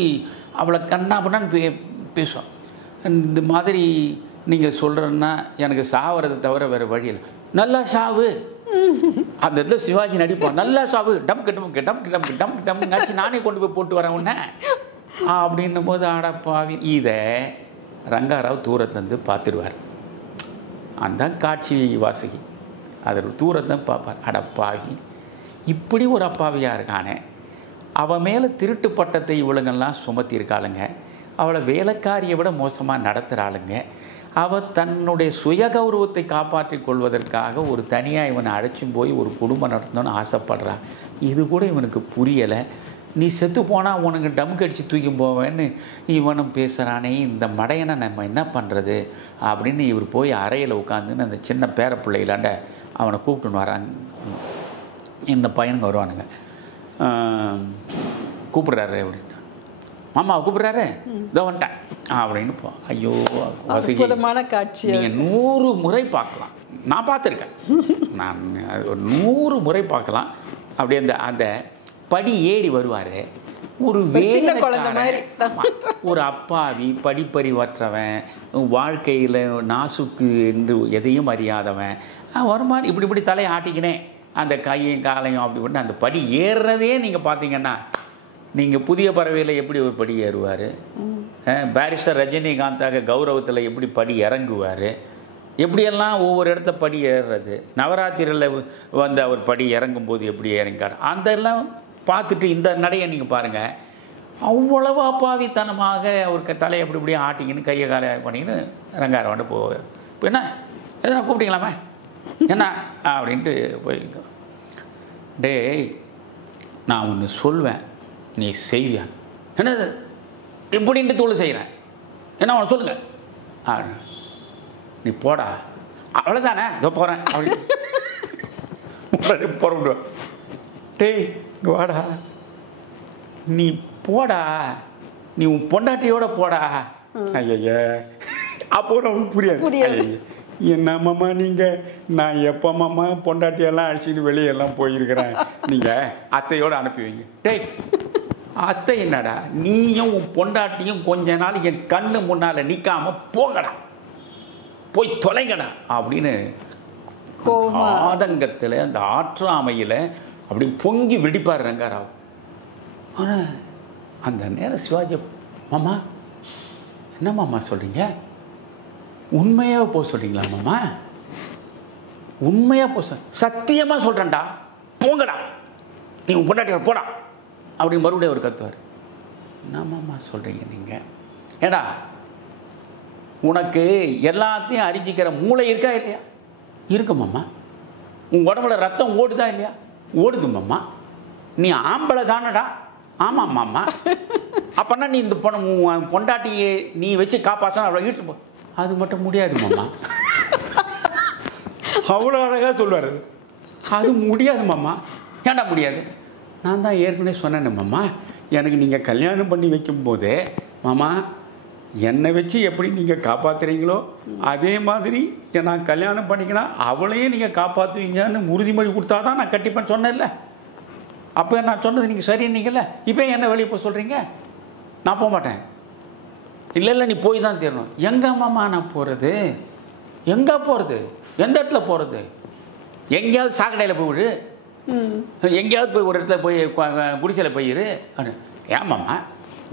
அவளை கண்ணா பண்ணான்னு பேசுவோம். இந்த மாதிரி நீங்கள் சொல்கிறேன்னா எனக்கு சாவறதை தவிர வேறு வழி இல்லை. நல்லா சாவு. அந்த இடத்துல சிவாஜி நடிப்பான், நல்லா சாவு, டம்க்கு டம்க்கு டம்க்கு டம்க்கு டம்க்கு டம்க்கு நச்சு நானே கொண்டு போய் போட்டு வரேன் உன்ன அப்படின்னும் போது அடப்பாவி இதை ரங்காராவ் தூரத்துலேருந்து பார்த்துடுவார். அந்த காட்சி வாசகி அதில் தூரத்தை பார்ப்பார். அடப்பாவி இப்படி ஒரு அப்பாவியாக இருக்கானே, அவன் மேலே திருட்டு பட்டத்தை இவளுங்கெல்லாம் சுமத்தியிருக்காளுங்க, அவளை வேலைக்காரியை விட மோசமாக நடத்துகிறாளுங்க, அவள் தன்னுடைய சுய கௌரவத்தை காப்பாற்றிக் கொள்வதற்காக ஒரு தனியாக இவனை அழைச்சும் போய் ஒரு குடும்பம் நடத்தணும்னு ஆசைப்படுறான். இது கூட இவனுக்கு புரியலை. நீ செத்து போனால் உனக்கு டம்க்கு அடித்து தூக்கி போவேன்னு இவனும் பேசுகிறானே, இந்த மடையனை நம்ம என்ன பண்ணுறது அப்படின்னு இவர் போய் அறையில் உட்காந்துன்னு அந்த சின்ன பேர பிள்ளைகளாண்ட அவனை கூப்பிட்டுன்னு வராங்க. இந்த பையனுங்க வருவானுங்க. கூப்பிட்றாரு அப்படின்னு, மாமா கூப்பிட்றாரு, இதோ வந்துட்டேன் அப்படின்னு போ. ஐயோ அற்புதமான காட்சி. நீங்கள் 100 முறை பார்க்கலாம். நான் பார்த்துருக்கேன். நான் ஒரு 100 முறை பார்க்கலாம். அப்படியே அந்த படி ஏறி வருவார். ஒரு ஒரு அப்பாவி, படிப்பறிவற்றவன், வாழ்க்கையில் நாசுக்கு என்று எதையும் அறியாதவன் வருமானம் இப்படி தலையை ஆட்டிக்கினேன் அந்த கையும் காலையும் அப்படி பண்ணி அந்த படி ஏறுறதே நீங்கள் பார்த்தீங்கன்னா, நீங்கள் புதிய பறவையில் எப்படி ஒரு படி ஏறுவார், பாரிஸ்டர் ரஜினிகாந்தாக கௌரவத்தில் எப்படி படி இறங்குவார், எப்படியெல்லாம் ஒவ்வொரு இடத்துல படி ஏறுறது, நவராத்திரியில் அவர் படி இறங்கும்போது எப்படி இறங்கார், அதெல்லாம் பார்த்துட்டு இந்த நடையை நீங்கள் பாருங்கள். அவ்வளவு அப்பாவித்தனமாக அவருக்கு தலையை எப்படி இப்படியே ஆட்டிங்கன்னு கையை காலை பண்ணிங்கன்னு ரங்காரவாண்ட போவார். இப்போ என்ன எதனா கூப்பிட்டீங்களாமே என்ன அப்படின்ட்டு போயிருக்கோம். டேய் நான் ஒன்று சொல்வேன், நீ செய்வியான். என்னது இப்படின்ட்டு தோல் செய்கிறேன், என்ன அவனை சொல்லுங்க. நீ போடா, அவ்வளோதானே, இதோ போகிறேன் அப்படின்னு புறப்படுவேன். டேய் இங்கே வாடா, நீ போடா, நீ உன் பொண்டாட்டியோட போடா. ஐய அப்போ நமக்கு புரியாது. என்னம்மாம்மா நீங்கள், நான் எப்போம்மாம்மா பொண்டாட்டியெல்லாம் அழைச்சிட்டு வெளியெல்லாம் போயிருக்கிறேன், நீங்கள் அத்தையோடு அனுப்பி வைங்க. டேய் அத்தை என்னடா, நீயும் உன் பொண்டாட்டியும் கொஞ்ச நாள் என் கண்ணு முன்னால் நிற்காம போங்கடா, போய் தொலைங்கடா அப்படின்னு ஆதங்கத்தில் அந்த ஆற்றாமையில் அப்படி பொங்கி வெடிப்பார் ரங்காராவ். ஆனால் அந்த நேரம் சிவாஜி, மாமா என்ன மாமா சொல்கிறீங்க, உண்மையாக போக சொல்கிறீங்களா மாமா, உண்மையாக போக சத்தியமாக சொல்கிறேன்டா, போங்கடா, நீ உன் பொண்டாட்டியோட போடா அப்படின்னு மறுபடியும் அவர் கத்துவார். என்ன மாமா சொல்கிறீங்க நீங்கள், ஏடா உனக்கு எல்லாத்தையும் அறிஞ்சிக்கிற மூளை இருக்கா இல்லையா? இருக்கு மாமா. உன் உடம்புல ரத்தம் ஓடுதா இல்லையா? ஓடுது மாமா. நீ ஆம்பளை தானடா? ஆமாம் மாமா. அப்போனா நீ இந்த பொண்டாட்டியை நீ வச்சு காப்பாற்ற அவ்வளோ ஈட்டு போ. அது மட்டும் முடியாது மாமா. அவ்வளோ அழகாக சொல்லுவார். அது முடியாது மாமா. ஏன்டா முடியாது? நான் தான் ஏற்கனவே சொன்னேன் மாமா, எனக்கு நீங்கள் கல்யாணம் பண்ணி வைக்கும்போதே மாமா என்னை வச்சு எப்படி நீங்கள் காப்பாற்றுறீங்களோ அதே மாதிரி நான் கல்யாணம் பண்ணிக்கினா அவளையே நீங்கள் காப்பாற்றுவீங்கன்னு உறுதிமொழி கொடுத்தா தான் நான் கட்டிப்பேன்னு சொன்னேன்ல. அப்போ நான் சொன்னது நீங்கள் சரின்னீங்கல்ல, இப்போ என்ன வெளியே போய் சொல்கிறீங்க? நான் போக மாட்டேன். இல்லை இல்லை நீ போய் தான் தீரணும். எங்கே மாமா நான் போகிறது? எங்கே போகிறது? எந்த இடத்துல போகிறது? எங்கேயாவது சாக்கடையில் போய் விடு, எங்கேயாவது போய் ஒரு இடத்துல போய் குடிசையில் போயிரு. ஏன் மாமா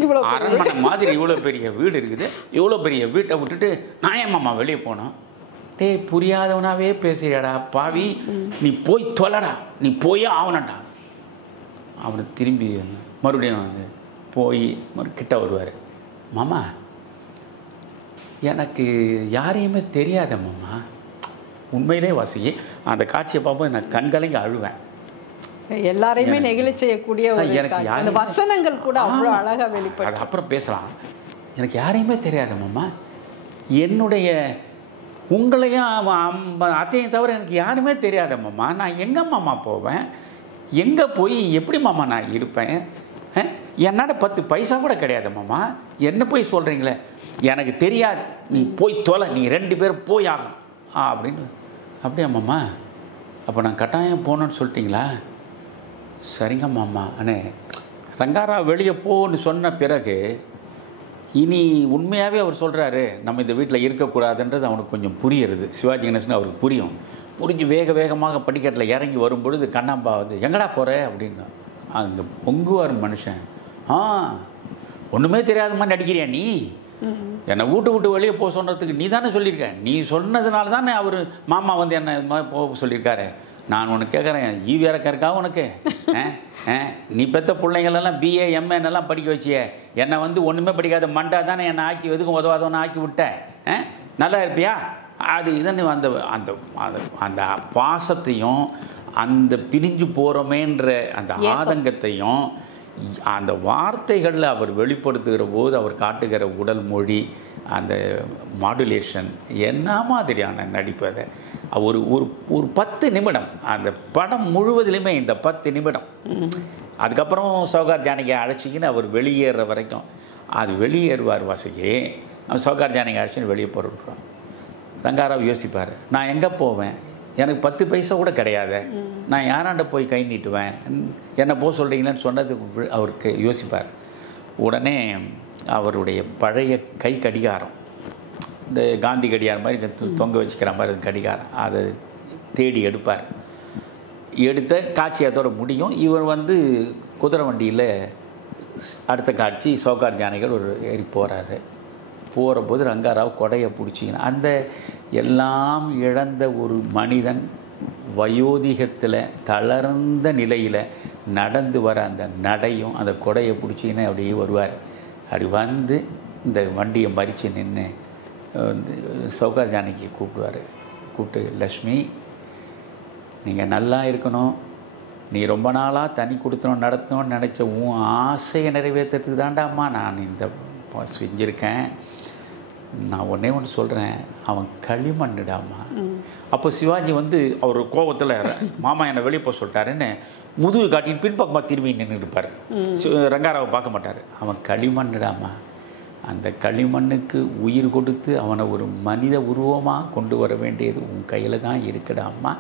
இவ்வளோ அரண்மனை மாதிரி இவ்வளோ பெரிய வீடு இருக்குது, இவ்வளோ பெரிய வீட்டை விட்டுட்டு நான் ஏன் மாமா வெளியே போனோம்? டேய் புரியாதவனாவே பேசுறியாடா பாவி, நீ போய் தொலைடா, நீ போயே ஆகணும்டா. அவனை திரும்பி மறுபடியும் வந்து போய் கிட்ட வருவார். மாமா எனக்கு யாரையுமே தெரியாத மாமா. உண்மையிலே வாசி அந்த காட்சியை பார்ப்போம் நான் கண்கலங்கி அழுவேன். எல்லாரையுமே நெகிழ செய்யக்கூடிய அந்த வசனங்கள் கூட அவ்வளோ அழகாக வெளிப்படும். அது அப்புறம் பேசலாம். எனக்கு யாரையுமே தெரியாத மாமா, என்னுடைய உங்களையும் அத்தையும் தவிர எனக்கு யாருமே தெரியாத மாமா. நான் எங்கே மாமா போவேன்? எங்கே போய் எப்படி மாமா நான் இருப்பேன்? என்னோட 10 பைசா கூட கிடையாது மாமா, என்ன போய் சொல்கிறீங்களே? எனக்கு தெரியாது, நீ போய் தொலை, நீ 2 பேரும் போய் ஆகும் அப்படின்னு. அப்படியா மாமா? அப்போ நான் கட்டாயம் போகணுன்னு சொல்லிட்டீங்களா? சரிங்க மாமா. அண்ணே ரங்காரா வெளியே போன்னு சொன்ன பிறகு இனி உண்மையாகவே அவர் சொல்கிறாரு நம்ம இந்த வீட்டில் இருக்கக்கூடாதுன்றது அவனுக்கு கொஞ்சம் புரியுறது. சிவாஜி கணேசன் அவருக்கு புரிஞ்சு வேக வேகமாக படிக்கட்டில் இறங்கி வரும்பொழுது கண்ணாம்பா வந்து எங்கடா போகிற அப்படின்னு அங்கே பொங்குவார் மனுஷன். ஒன்றுமே தெரியாத மாதிரி நடிக்கிறியா நீ? என்னை விட்டு வெளியே போக சொன்னதுக்கு நீ தானே சொல்லியிருக்க. நீ சொன்னதுனால தானே அவர் மாமா வந்து என்னை இது மாதிரி போக சொல்லியிருக்காரு. நான் உனக்கு கேட்குறேன், ஈவியறக்க இருக்கா உனக்கு? நீ பெற்ற பிள்ளைங்களெல்லாம் BA MA படிக்க வச்சியே, என்னை வந்து ஒன்றுமே படிக்காத மண்டா தானே என்னை ஆக்கி எதுக்கும் உதவாதவனை ஆக்கி விட்டேன். நல்லா இருப்பியா? அது இதன்னு அந்த அந்த அந்த பாசத்தையும் அந்த பிரிஞ்சு போகிறோமேன்ற அந்த ஆதங்கத்தையும் அந்த வார்த்தைகளில் அவர் வெளிப்படுத்துகிற போது அவர் காட்டுகிற உடல் மொழி, அந்த மாடுலேஷன் என்ன மாதிரியான நடிப்பு. அதை ஒரு ஒரு 10 நிமிடம் அந்த படம் முழுவதிலுமே இந்த 10 நிமிடம். அதுக்கப்புறம் சௌகார் ஜானகி அழைச்சிக்கின்னு அவர் வெளியேற வரைக்கும் அது வெளியேறுவார் வாசிக்கு. அவன் சௌகார் ஜானகி அழைச்சின்னு வெளியே போட்டுருவான். ரங்காராவ் யோசிப்பார், நான் எங்கே போவேன்? எனக்கு 10 பைசா கூட கிடையாது, நான் யாராண்ட போய் கை நீட்டுவேன்? என்னை போக சொல்கிறீங்களேன்னு சொன்னதுக்கு அவருக்கு யோசிப்பார். உடனே அவருடைய பழைய கை கடிகாரம், இந்த காந்தி கடிகாரம் மாதிரி தொங்க வச்சுக்கிற மாதிரி கடிகாரம், அதை தேடி எடுப்பார். எடுத்த காட்சி அதோட முடியும். இவர் வந்து குதிரை வண்டியில் அடுத்த காட்சி சௌகார் ஜானகிகள் ஒரு ஏறி போகிறாரு. போகிற போது ரங்காராவ் கொடையை பிடிச்சிங்கன்னா அந்த எல்லாம் இழந்த ஒரு மனிதன் வயோதிகத்தில் தளர்ந்த நிலையில் நடந்து வர அந்த நடையும் அந்த கொடையை பிடிச்சிங்கன்னா அப்படியே வருவார். அப்படி வந்து இந்த வண்டியை மறித்து நின்று சௌகார் ஜானகி கூப்பிட்டு, லக்ஷ்மி நீங்கள் நல்லா இருக்கணும், நீ ரொம்ப நாளாக தனி கொடுத்தணும் நடத்தணும்னு நினச்ச உன் ஆசையை நிறைவேற்றுறதுக்கு தாண்டாம்மா நான் இந்த செஞ்சுருக்கேன். நான் ஒன்றே ஒன்று சொல்கிறேன், அவன் களிமண்ணுடாமா. அப்போ சிவாஜி வந்து அவர் கோபத்தில் மாமா என்னை வெளியே போக சொல்லிட்டாருன்னு முதுகு காட்டின்னு பின்பக்கமாக திரும்பி நின்று இருப்பார். ரங்காராவை பார்க்க மாட்டார். அவன் களிமண்ணுடாமா, அந்த களிமண்ணுக்கு உயிர் கொடுத்து அவனை ஒரு மனித உருவமாக கொண்டு வர வேண்டியது உன் கையில் தான் இருக்குடாம்மா,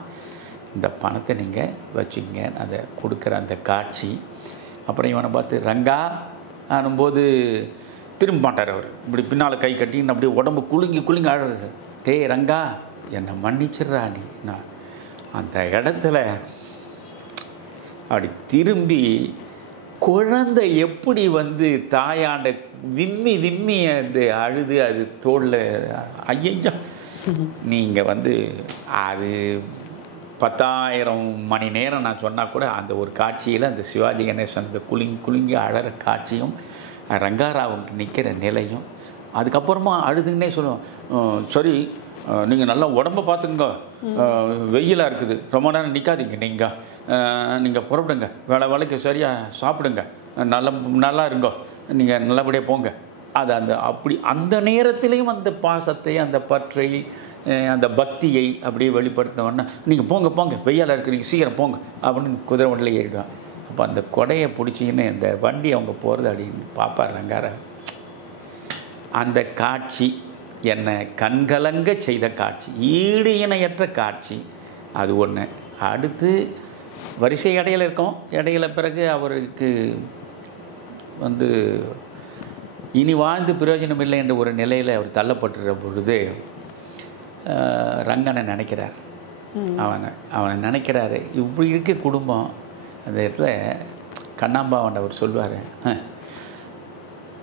இந்த பணத்தை நீங்கள் வச்சுங்க. அதை கொடுக்குற அந்த காட்சி. அப்புறம் இவனை பார்த்து ரங்கா ஆனும்போது திரும்ப மாட்டார். அவர் இப்படி பின்னால் கை கட்டின்னு அப்படியே உடம்பு குலுங்கி ஆடுறது. டேய் ரங்கா என்னை மன்னிச்சிட்றா நீ. நான் அந்த இடத்துல அப்படி திரும்பி குழந்தை எப்படி வந்து தாயாண்ட விம்மி அது அழுது அது தோளில் ஐயோ. நீங்கள் வந்து அது 10,000 மணி நேரம் நான் சொன்னால் கூட அந்த ஒரு காட்சியில் அந்த சிவாஜி கணேசன் அந்த குலுங்கி அழற காட்சியும் ரங்காராவுக்கு நிற்கிற நிலையும், அதுக்கப்புறமா அழுதுன்னே சொல்லுவோம், சரி நீங்கள் நல்லா உடம்பை பார்த்துங்க, வெயிலாக இருக்குது, ரொம்ப நேரம் நிற்காதீங்க, நீங்கள் புறப்படுங்க, வேலைக்கு சரியாக சாப்பிடுங்க, நல்லா இருங்கோ, நீங்கள் நல்லபடியாக போங்க. அது அப்படி அந்த நேரத்திலையும் அந்த பாசத்தை அந்த பற்றை அந்த பக்தியை அப்படியே வெளிப்படுத்தினோன்னா நீங்கள் போங்க வெயிலாக இருக்குது, நீங்கள் சீக்கிரம் போங்க அப்படின்னு குதிரை வண்டியில் ஏறிடுவான். அப்போ அந்த கொடையை பிடிச்சின்னு இந்த வண்டி அவங்க போகிறது அப்படின்னு பார்ப்பார் ரங்காரா. அந்த காட்சி என்னை கண்கலங்க செய்த காட்சி, ஈடு இணையற்ற காட்சி. அது ஒன்று. அடுத்து வரிசை இடையில இருக்கோம். இடையில பிறகு அவருக்கு வந்து இனி வாழ்ந்து பிரயோஜனம் இல்லை என்ற ஒரு நிலையில் அவர் தள்ளப்பட்டுற பொழுது ரங்கனை நினைக்கிறார். அவனை நினைக்கிறாரு, இப்படி இருக்க குடும்பம். அந்த இடத்துல கண்ணாம்பாவன் அவர் சொல்லுவார்,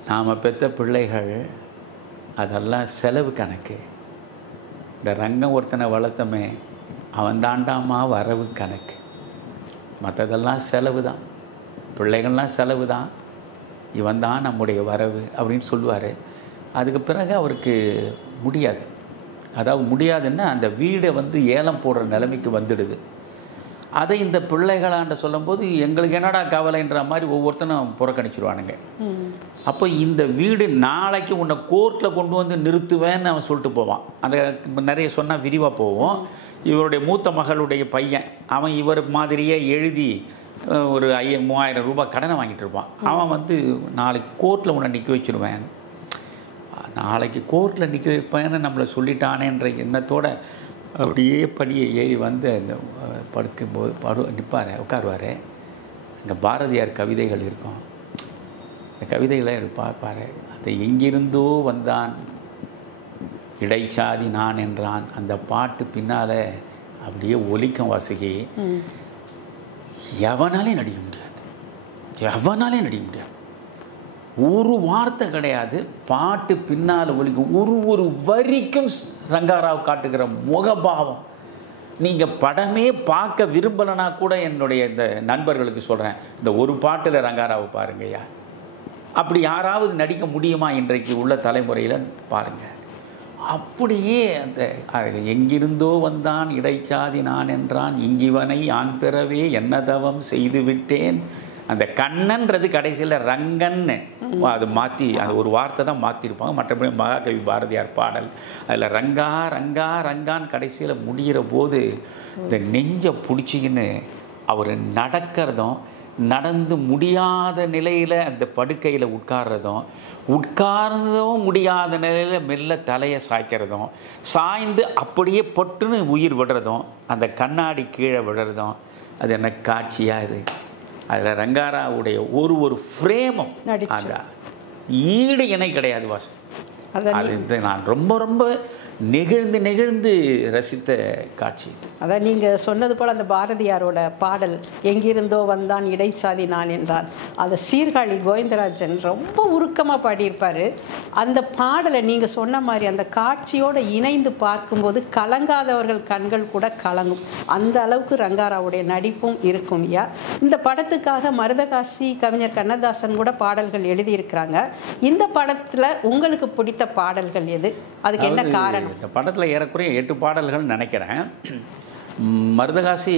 நாம் பெற்ற பிள்ளைகள் அதெல்லாம் செலவு கணக்கு. இந்த ரங்கம் ஒருத்தனை வளர்த்தமே அவன் தாண்டாமா வரவு கணக்கு. மற்றதெல்லாம் செலவு தான், பிள்ளைகள்லாம் செலவு தான், இவன் தான் நம்முடைய வரவு அப்படின்னு சொல்லுவார். அதுக்கு பிறகு அவருக்கு முடியாது. அதாவது முடியாதுன்னா அந்த வீடை ஏலம் போடுற நிலைமைக்கு வந்துடுது. அதை இந்த பிள்ளைகளாண்ட சொல்லும்போது எங்களுக்கு என்னடா கவலைன்ற மாதிரி ஒவ்வொருத்தனும் புறக்கணிச்சிருவானுங்க. அப்போ இந்த வீடு நாளைக்கு உன்னை கோர்ட்டில் கொண்டு வந்து நிறுத்துவேன்னு அவன் சொல்லிட்டு போவான். அந்த நிறைய சொன்னால் விரிவாக போவோம். இவருடைய மூத்த மகளுடைய பையன் அவன் இவர் மாதிரியே எழுதி ஒரு 3000 ரூபாய் கடனை வாங்கிட்டு இருப்பான். அவன் நாளைக்கு கோர்ட்டில் உன்னை நிற்க வச்சுருவேன், நாளைக்கு கோர்ட்டில் நிற்க வைப்பேன்னு நம்மளை சொல்லிட்டானேன்ற எண்ணத்தோடு அப்படியே படியை ஏறி அந்த படுக்கும்போது நிற்பார், உட்காருவார். அங்கே பாரதியார் கவிதைகள் இருக்கும். அந்த கவிதைகளை பார்ப்பார். அந்த எங்கிருந்தோ வந்தான் இடைச்சாதி நான் என்றான் அந்த பாட்டு பின்னால் அப்படியே ஒலிக்கும். வாசுகி எவனாலே நடிக்க முடியாது, எவனாலே நடிக்க முடியாது. ஒரு வார்த்தை கிடையாது, பாட்டு பின்னால் ஒலிக்கும். ஒரு வரிக்கும் ரங்காராவ் காட்டுகிற முகபாவம். நீங்கள் படமே பார்க்க விரும்பலைன்னா கூட என்னுடைய இந்த நண்பர்களுக்கு சொல்கிறேன், இந்த ஒரு பாட்டில் ரங்காராவை பாருங்கய்யா. அப்படி யாராவது நடிக்க முடியுமா இன்றைக்கு உள்ள தலைமுறையில் பாருங்கள். அப்படியே அந்த எங்கிருந்தோ வந்தான் இடைச்சாதி நான் என்றான் இங்கிவனை ஆண் பெறவே என்ன தவம் செய்து விட்டேன். அந்த கண்ணன்றது கடைசியில் ரங்கன்னு அது மாற்றி அந்த ஒரு வார்த்தை தான் மாற்றிருப்பாங்க. மற்றபடி மகாகவி பாரதியார் பாடல் அதில் ரங்கா ரங்கா ரங்கான்னு கடைசியில் முடிகிற போது இந்த நெஞ்சை பிடிச்சிக்கின்னு அவர் நடக்கிறதும், நடந்து முடியாத நிலையில் அந்த படுக்கையில் உட்கார்றதும், உட்கார்ந்தும் முடியாத நிலையில் மெல்ல தலையை சாய்க்கிறதும், சாய்ந்து அப்படியே பொட்டுன்னு உயிர் விடுறதும், அந்த கண்ணாடி கீழே விடுறதும், அது என்ன காட்சியாக இது. அதில் ரங்காராவுடைய ஒரு ஃப்ரேமும் அந்த ஈடு இணை கிடையாது வாசன். அது நான் ரொம்ப ரொம்ப நெகிழ்ந்து ரசித்த காட்சி. அதான் நீங்கள் சொன்னது போல் அந்த பாரதியாரோட பாடல் எங்கிருந்தோ வந்தான் இடைச்சாதி நான் என்றான், அதை சீர்காழி கோவிந்தராஜன் ரொம்ப உருக்கமாக பாடியிருப்பார். அந்த பாடலை நீங்கள் சொன்ன மாதிரி அந்த காட்சியோடு இணைந்து பார்க்கும்போது கலங்காதவர்கள் கண்கள் கூட கலங்கும். அந்த அளவுக்கு ரங்காராவுடைய நடிப்பும் இருக்கும். ஐயா, இந்த படத்துக்காக மருதகாசி கவிஞர் கண்ணதாசன் கூட பாடல்கள் எழுதியிருக்கிறாங்க. இந்த படத்தில் உங்களுக்கு பிடித்த பாடல்கள் எது? அதுக்கு என்ன காரணம்? இந்த படத்தில் ஏறக்குறைய 8 பாடல்கள் நினைக்கிறேன். மருதகாசி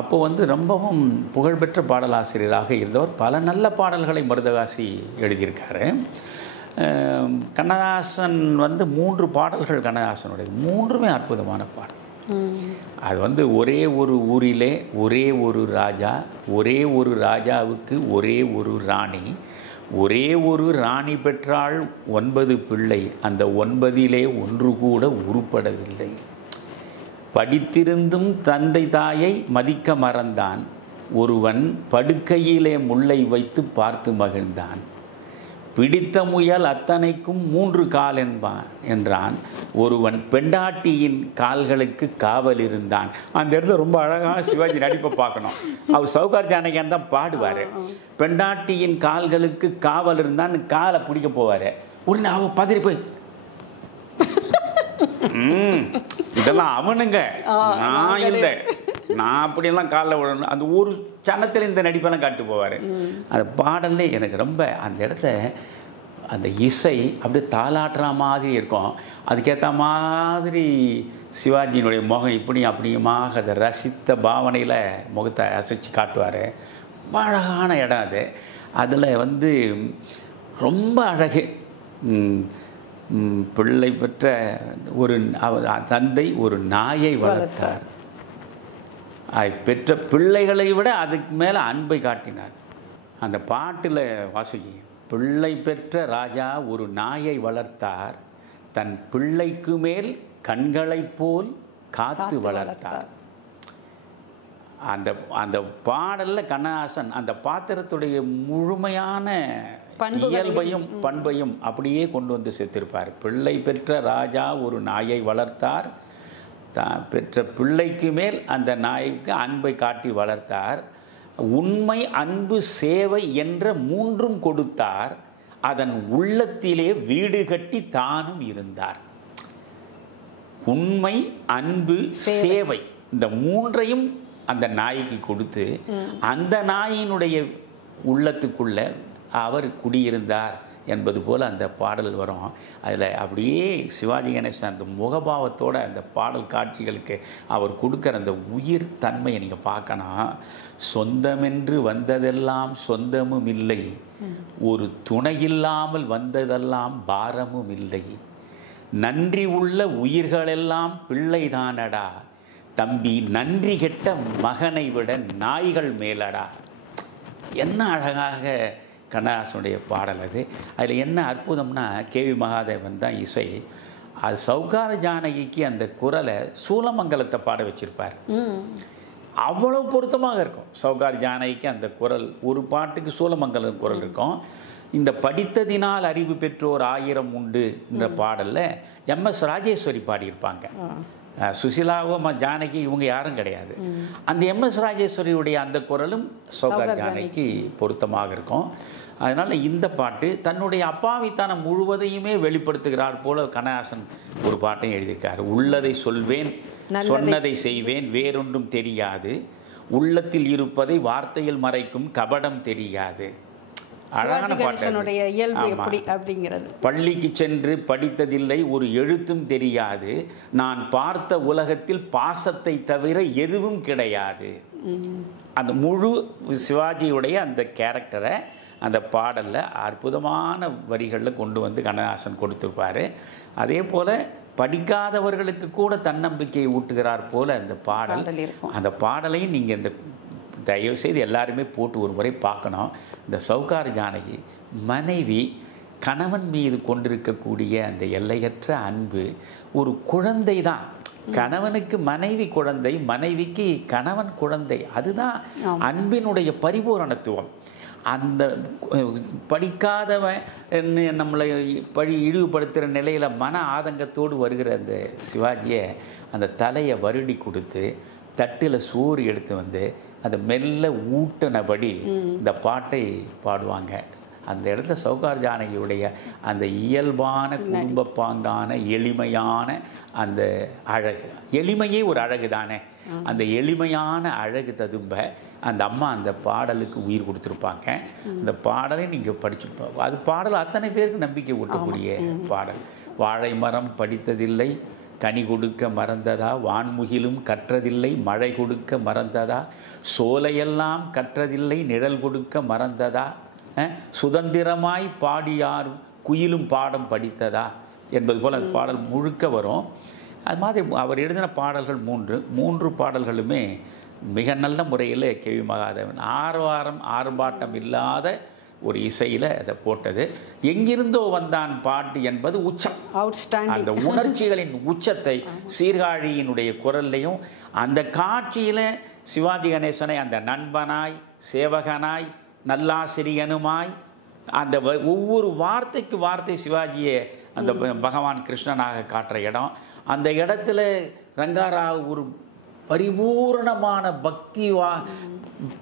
அப்போ ரொம்பவும் புகழ்பெற்ற பாடலாசிரியராக இருந்தவர். பல நல்ல பாடல்களை மருதகாசி எழுதியிருக்காரு. கண்ணதாசன் 3 பாடல்கள் கண்ணதாசனுடைய 3மே அற்புதமான பாடல். அது ஒரே ஒரு ஊரிலே ஒரே ஒரு ராஜா, ஒரே ஒரு ராஜாவுக்கு ஒரே ஒரு ராணி, ஒரே ஒரு ராணி பெற்றாள் 9 பிள்ளை, அந்த 9லே ஒன்று கூட உருப்படவில்லை. படித்திருந்தும் தந்தை தாயை மதிக்க மறந்தான், ஒருவன் படுக்கையிலே முல்லை வைத்து பார்த்து மகிழ்ந்தான், பிடித்த முயல் அத்தனைக்கும் 3 கால் என்றான், ஒருவன் பெண்டாட்டியின் கால்களுக்கு காவல் இருந்தான். அந்த இடத்துல ரொம்ப அழகான சிவாஜி நடிப்பை பார்க்கணும். அவர் சௌகார் ஜானகியான் தான் பாடுவார். பெண்டாட்டியின் கால்களுக்கு காவல் இருந்தான், காலை பிடிக்க போவார். உடனே அவ பதறி போய் இதெல்லாம் அவனுங்க, நான் இல்லை, நான் அப்படியெல்லாம் காலில் விடணும். அந்த ஒரு சனத்தில் இந்த நடிப்பெல்லாம் காட்டு போவார். அந்த பாடல்லே எனக்கு ரொம்ப அந்த இடத்துல அந்த இசை அப்படியே தாளாட்டுற மாதிரி இருக்கும். அதுக்கேற்ற மாதிரி சிவாஜியினுடைய முகம் இப்படி அப்படியுமாக அதை ரசித்த பாவனையில் முகத்தை அசைச்சு காட்டுவார். அழகான இடம் அது. அதில் ரொம்ப அழகு. பிள்ளை பெற்ற ஒரு தந்தை ஒரு நாயை வளர்த்தார், பெற்ற பிள்ளைகளை விட அதுக்கு மேலே அன்பை காட்டினார். அந்த பாட்டில் வாசுகி, பிள்ளை பெற்ற ராஜா ஒரு நாயை வளர்த்தார், தன் பிள்ளைக்கு மேல் கண்களைப் போல் காத்து வளர்த்தார். அந்த அந்த பாடலில் கண்ணதாசன் அந்த பாத்திரத்துடைய முழுமையான இயல்பையும் பண்பையும் அப்படியே கொண்டு வந்து சேர்த்திருப்பார். பிள்ளை பெற்ற ராஜா ஒரு நாயை வளர்த்தார், பெற்ற பிள்ளைக்கு மேல் அந்த நாய்க்கு அன்பை காட்டி வளர்த்தார். உண்மை, அன்பு, சேவை என்ற மூன்றும் கொடுத்தார். அதன் உள்ளத்திலே வீடு கட்டி தானும் இருந்தார். உண்மை, அன்பு, சேவை இந்த மூன்றையும் அந்த நாய்க்கு கொடுத்து அந்த நாயினுடைய உள்ளத்துக்குள்ள அவர் குடியிருந்தார் என்பது போல் அந்த பாடல் வரும். அதில் அப்படியே சிவாஜி கணேசன் அந்த முகபாவத்தோடு அந்த பாடல் காட்சிகளுக்கு அவர் கொடுக்குற அந்த உயிர் தன்மையை நீங்கள் பார்க்கணும். சொந்தமென்று வந்ததெல்லாம் சொந்தமும் இல்லை, ஒரு துணையில்லாமல் வந்ததெல்லாம் பாரமும் இல்லை, நன்றி உள்ள உயிர்களெல்லாம் பிள்ளைதானடா தம்பி, நன்றி கெட்ட மகனை விட நாய்கள் மேலடா. என்ன அழகாக கண்ணதாசனுடைய பாடல் அது. அதில் என்ன அற்புதம்னா கேவி மகாதேவன் தான் இசை. அது சௌகார ஜானகிக்கு அந்த குரலை சூலமங்கலத்தை பாட வச்சிருப்பார். அவ்வளோ பொருத்தமாக இருக்கும். சௌகார் ஜானகிக்கு அந்த குரல், ஒரு பாட்டுக்கு சூலமங்கலம் குரல் இருக்கும். இந்த படித்ததினால் அறிவு பெற்றோர் 1000 உண்டு என்ற பாடலில் MS ராஜேஸ்வரி பாடியிருப்பாங்க. சுசிலாவும் ஜானகி இவங்க யாரும் கிடையாது. அந்த MS ராஜேஸ்வரியுடைய அந்த குரலும் சௌகார் ஜானகிக்கு பொருத்தமாக இருக்கும். அதனால் இந்த பாட்டு தன்னுடைய அப்பாவித்தனம் முழுவதையுமே வெளிப்படுத்துகிறார் போல கண்ணதாசன் ஒரு பாட்டையும் எழுதியிருக்கார். உள்ளதை சொல்வேன், சொன்னதை செய்வேன், வேறொன்றும் தெரியாது, உள்ளத்தில் இருப்பதை வார்த்தையில் மறைக்கும் கபடம் தெரியாது. அழகான பாட்டு. பள்ளிக்கு சென்று படித்ததில்லை, ஒரு எழுத்தும் தெரியாது, நான் பார்த்த உலகத்தில் பாசத்தை தவிர எதுவும் கிடையாது. அந்த முழு சிவாஜியுடைய அந்த கேரக்டரை அந்த பாடலில் அற்புதமான வரிகளில் கொண்டு வந்து கண்ணதாசன் கொடுத்துருப்பார். அதே போல் படிக்காதவர்களுக்கு கூட தன்னம்பிக்கையை ஊட்டுகிறார் போல் அந்த பாடல். அந்த பாடலையும் நீங்கள் இந்த தயவுசெய்து எல்லாருமே போட்டு ஒரு முறை பார்க்கணும். இந்த சௌகார் ஜானகி மனைவி கணவன் மீது கொண்டிருக்கக்கூடிய அந்த எல்லையற்ற அன்பு, ஒரு குழந்தை தான். கணவனுக்கு மனைவி குழந்தை, மனைவிக்கு கணவன் குழந்தை. அதுதான் அன்பினுடைய பரிபூரணத்துவம். அந்த படிக்காதவன் நம்மளை இழிவுபடுத்துகிற நிலையில் மன ஆதங்கத்தோடு வருகிற அந்த சிவாஜியை அந்த தலையை வருடி கொடுத்து தட்டில் சோறு எடுத்து வந்து அதை மெல்ல ஊட்டினபடி இந்த பாட்டை பாடுவாங்க. அந்த இடத்துல சௌகார் ஜானகியுடைய அந்த இயல்பான குடும்ப பாங்கான எளிமையான அந்த அழகு, எளிமையே ஒரு அழகு தானே, அந்த எளிமையான அழகு ததும்ப அந்த அம்மா அந்த பாடலுக்கு உயிர் கொடுத்துருப்பாங்க. அந்த பாடலை நீங்கள் படிச்சுருப்போம். அது பாடல் அத்தனை பேருக்கு நம்பிக்கை ஊட்டக்கூடிய பாடல். வாழை மரம் படித்ததில்லை, கனி கொடுக்க மறந்ததா, வான்முகிலும் கற்றதில்லை, மழை கொடுக்க மறந்ததா, சோலையெல்லாம் கற்றதில்லை, நிழல் கொடுக்க மறந்ததா, சுதந்திரமாய் பாடியாரும் குயிலும் பாடம் படித்ததா என்பது போல் அந்த பாடல் முழுக்க வரும். அது மாதிரி அவர் எழுதின பாடல்கள் மூன்று பாடல்களுமே மிக நல்ல முறையில் கேவி மகாதேவன் ஆர்ப்பாட்டம் இல்லாத ஒரு இசையில் அதை போட்டது. எங்கிருந்தோ வந்தான் பாட்டு என்பது உச்சம். அந்த உணர்ச்சிகளின் உச்சத்தை சீர்காழியினுடைய குரல்லையும் அந்த காட்சியில் சிவாஜி கணேசனை அந்த நண்பனாய், சேவகனாய், நல்லாசிரியனுமாய், அந்த ஒவ்வொரு வார்த்தைக்கு வார்த்தை சிவாஜியை அந்த பகவான் கிருஷ்ணனாக காட்டுற இடம். அந்த இடத்துல ரங்காராவ் ஒரு பரிபூர்ணமான பக்தி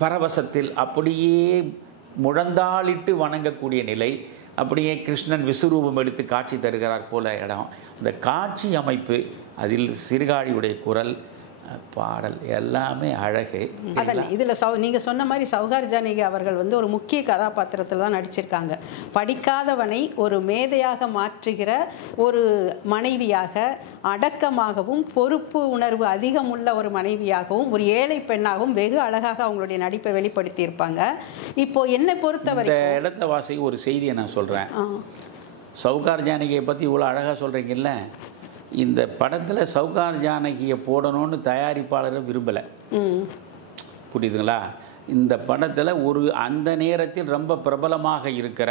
பரவசத்தில் அப்படியே முழந்தாளிட்டு வணங்கக்கூடிய நிலை, அப்படியே கிருஷ்ணன் விஸ்வரூபம் எடுத்து காட்சி தருகிறார் போல இடம். அந்த காட்சி அமைப்பு, அதில் சீர்காழியுடைய குரல், பாடல் எல்லாமே அழகு. அதில் இதில் நீங்கள் சொன்ன மாதிரி சௌகார் ஜானகி அவர்கள் வந்து ஒரு முக்கிய கதாபாத்திரத்தில் தான் நடிச்சிருக்காங்க. படிக்காதவனை ஒரு மேதையாக மாற்றுகிற ஒரு மனைவியாக, அடக்கமாகவும் பொறுப்பு உணர்வு அதிகமுள்ள ஒரு மனைவியாகவும், ஒரு ஏழை பெண்ணாகவும் வெகு அழகாக அவங்களுடைய நடிப்பை வெளிப்படுத்தியிருப்பாங்க. இப்போ என்னை பொறுத்தவரை இந்த இடத்த வாசிக்கு ஒரு செய்தியை நான் சொல்கிறேன். சௌகார் ஜானகியை பற்றி இவ்வளோ அழகாக சொல்கிறீங்கல்ல, இந்த படத்தில் சௌகார் ஜானகியை போடணும்னு தயாரிப்பாளரை விரும்பலை. புரியுதுங்களா? இந்த படத்தில் அந்த நேரத்தில் ரொம்ப பிரபலமாக இருக்கிற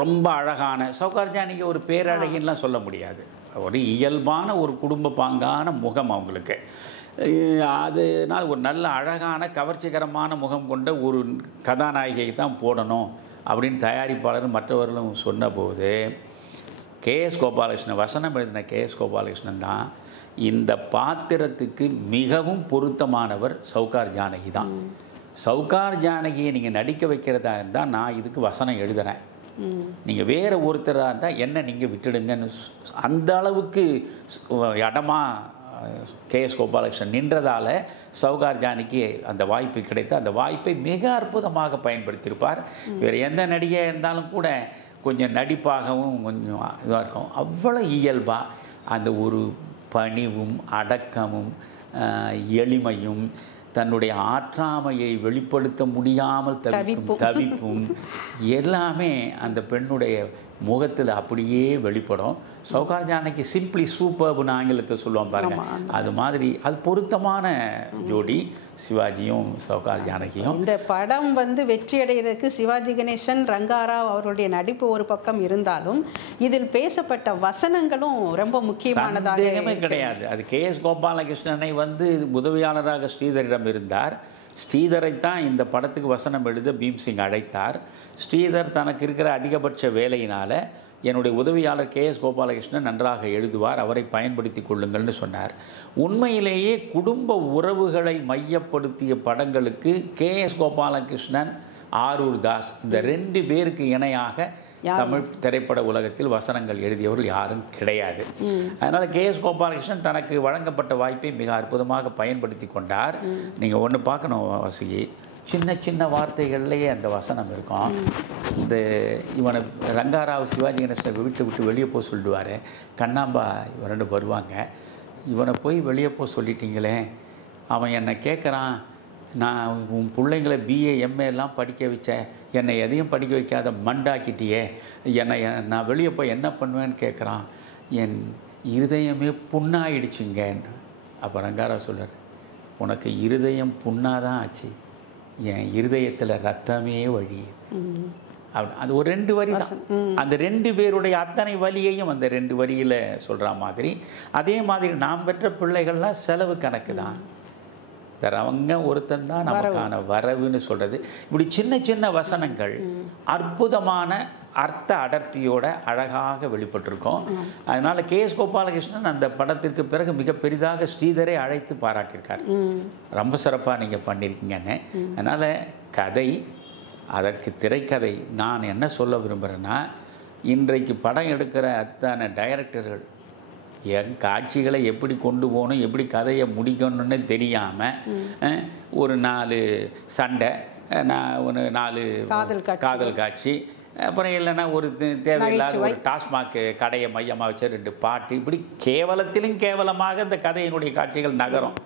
ரொம்ப அழகான சௌகார் ஜானகி ஒரு பேரழகின்லாம் சொல்ல முடியாது. ஒரு இயல்பான ஒரு குடும்ப பாங்கான முகம் அவங்களுக்கு. அதனால் ஒரு நல்ல அழகான கவர்ச்சிகரமான முகம் கொண்ட ஒரு கதாநாயகியை தான் போடணும் அப்படின்னு தயாரிப்பாளரும் மற்றவர்களும் சொன்னபோது கேஎஸ் கோபாலகிருஷ்ணன் வசனம் எழுதின கேஎஸ் கோபாலகிருஷ்ணன் தான் இந்த பாத்திரத்துக்கு மிகவும் பொருத்தமானவர் சௌகார் ஜானகி தான். சௌகார் ஜானகியை நீங்கள் நடிக்க வைக்கிறதா இருந்தால் நான் இதுக்கு வசனம் எழுதுகிறேன், நீங்கள் வேறு ஒருத்தராக இருந்தால் என்ன நீங்கள் விட்டுடுங்கன்னு அந்த அளவுக்கு இடமா கேஎஸ் கோபாலகிருஷ்ணன் நின்றதால் சௌகார் ஜானகி அந்த வாய்ப்பு கிடைத்து அந்த வாய்ப்பை மிக அற்புதமாக பயன்படுத்தியிருப்பார். வேறு எந்த நடிகையாக இருந்தாலும் கூட கொஞ்சம் நடிப்பாகவும் கொஞ்சம் இதாக இருக்கும். அவ்வளோ இயல்பாக அந்த ஒரு பணிவும் அடக்கமும் எளிமையும் தன்னுடைய ஆற்றாமையை வெளிப்படுத்த முடியாமல் தவிப்பும் எல்லாமே அந்த பெண்ணுடைய முகத்தில் அப்படியே வெளிப்படும். சௌகார் ஜானகி சிம்பிளி சூப்பர்னு ஆங்கிலத்தை சொல்லுவோம் பாருங்க, அது மாதிரி அது பொருத்தமான ஜோடி சிவாஜியும் சௌகார் ஜானகியும். இந்த படம் வெற்றி அடைகிறதுக்கு சிவாஜி கணேசன், ரங்காராவ் அவர்களுடைய நடிப்பு ஒரு பக்கம் இருந்தாலும் இதில் பேசப்பட்ட வசனங்களும் ரொம்ப முக்கியமானதாக கிடையாது. அது கேஎஸ் கோபாலகிருஷ்ணனை உதவியாளராக ஸ்ரீதரிடம் இருந்தார். ஸ்ரீதரைத்தான் இந்த படத்துக்கு வசனம் எழுத பீம்சிங் அழைத்தார். ஸ்ரீதர் தனக்கு இருக்கிற அதிகபட்ச வேலையினால் என்னுடைய உதவியாளர் கேஎஸ் கோபாலகிருஷ்ணன் நன்றாக எழுதுவார், அவரை பயன்படுத்தி கொள்ளுங்கள்னு சொன்னார். உண்மையிலேயே குடும்ப உறவுகளை மையப்படுத்திய படங்களுக்கு கேஎஸ் கோபாலகிருஷ்ணன், ஆரூர் தாஸ் இந்த 2 பேருக்கு இணையாக தமிழ் திரைப்பட உலகத்தில் வசனங்கள் எழுதியவர்கள் யாரும் கிடையாது. அதனால் கேஎஸ் கோபாலகிருஷ்ணன் தனக்கு வழங்கப்பட்ட வாய்ப்பை மிக அற்புதமாக பயன்படுத்தி கொண்டார். நீங்கள் ஒன்று பார்க்கணும் வாசுகி, சின்ன சின்ன வார்த்தைகள்லேயே அந்த வசனம் இருக்கும். இந்த இவனை ரங்காராவ் சிவாஜி கணேசனை விட்டு வெளியே போக சொல்லிடுவார். கண்ணாம்பா இவரெண்டு வருவாங்க, இவனை போய் வெளியே போக சொல்லிட்டீங்களே, அவன் என்னை கேட்குறான், நான் உன் பிள்ளைங்களை பிஏ எம்ஏ எல்லாம் படிக்க வச்சேன், என்னை எதையும் படிக்க வைக்காத மண்டாக்கிட்டியே, என்னை நான் வெளியே போய் என்ன பண்ணுவேன்னு கேட்குறான், என் இருதயமே புண்ணாயிடுச்சுங்க. அப்போ ரங்காராவ் சொல்கிறார், உனக்கு இருதயம் புண்ணாதான் ஆச்சு, என் இருதயத்தில் ரத்தமே வழி. அது ஒரு 2 வரி தான். அந்த 2 பேருடைய அத்தனை வலியையும் அந்த 2 வரியில் சொல்கிற மாதிரி. அதே மாதிரி நாம் பெற்ற பிள்ளைகள்லாம் செலவு கணக்கு தான், தரவங்க ஒருத்தன் தான் நமக்கான வரவுன்னு சொல்கிறது. இப்படி சின்ன சின்ன வசனங்கள் அற்புதமான அர்த்த அடர்த்தியோட அழகாக வெளிப்பட்டிருக்கும். அதனால் கேஎஸ் கோபாலகிருஷ்ணன் அந்த படத்திற்கு பிறகு மிக பெரிதாக ஸ்ரீதரை அழைத்து பாராட்டியிருக்கார், ரொம்ப சிறப்பாக நீங்கள் பண்ணியிருக்கீங்கன்னு. அதனால் கதை, அதற்கு திரைக்கதை. நான் என்ன சொல்ல விரும்புகிறேன்னா, இன்றைக்கு படம் எடுக்கிற அத்தனை டைரக்டர்கள் என் காட்சிகளை எப்படி கொண்டு போகணும், எப்படி கதையை முடிக்கணும்னு தெரியாமல் ஒரு 4 சண்டை, ஒரு 4 காதல் காட்சி, அப்புறம் இல்லைன்னா ஒரு தேவையில்லாத ஒரு டாஸ்மாக் கடையை மையமாக வச்ச 2 பாட்டு, இப்படி கேவலத்திலும் கேவலமாக இந்த கதையினுடைய காட்சிகள் நகரும்.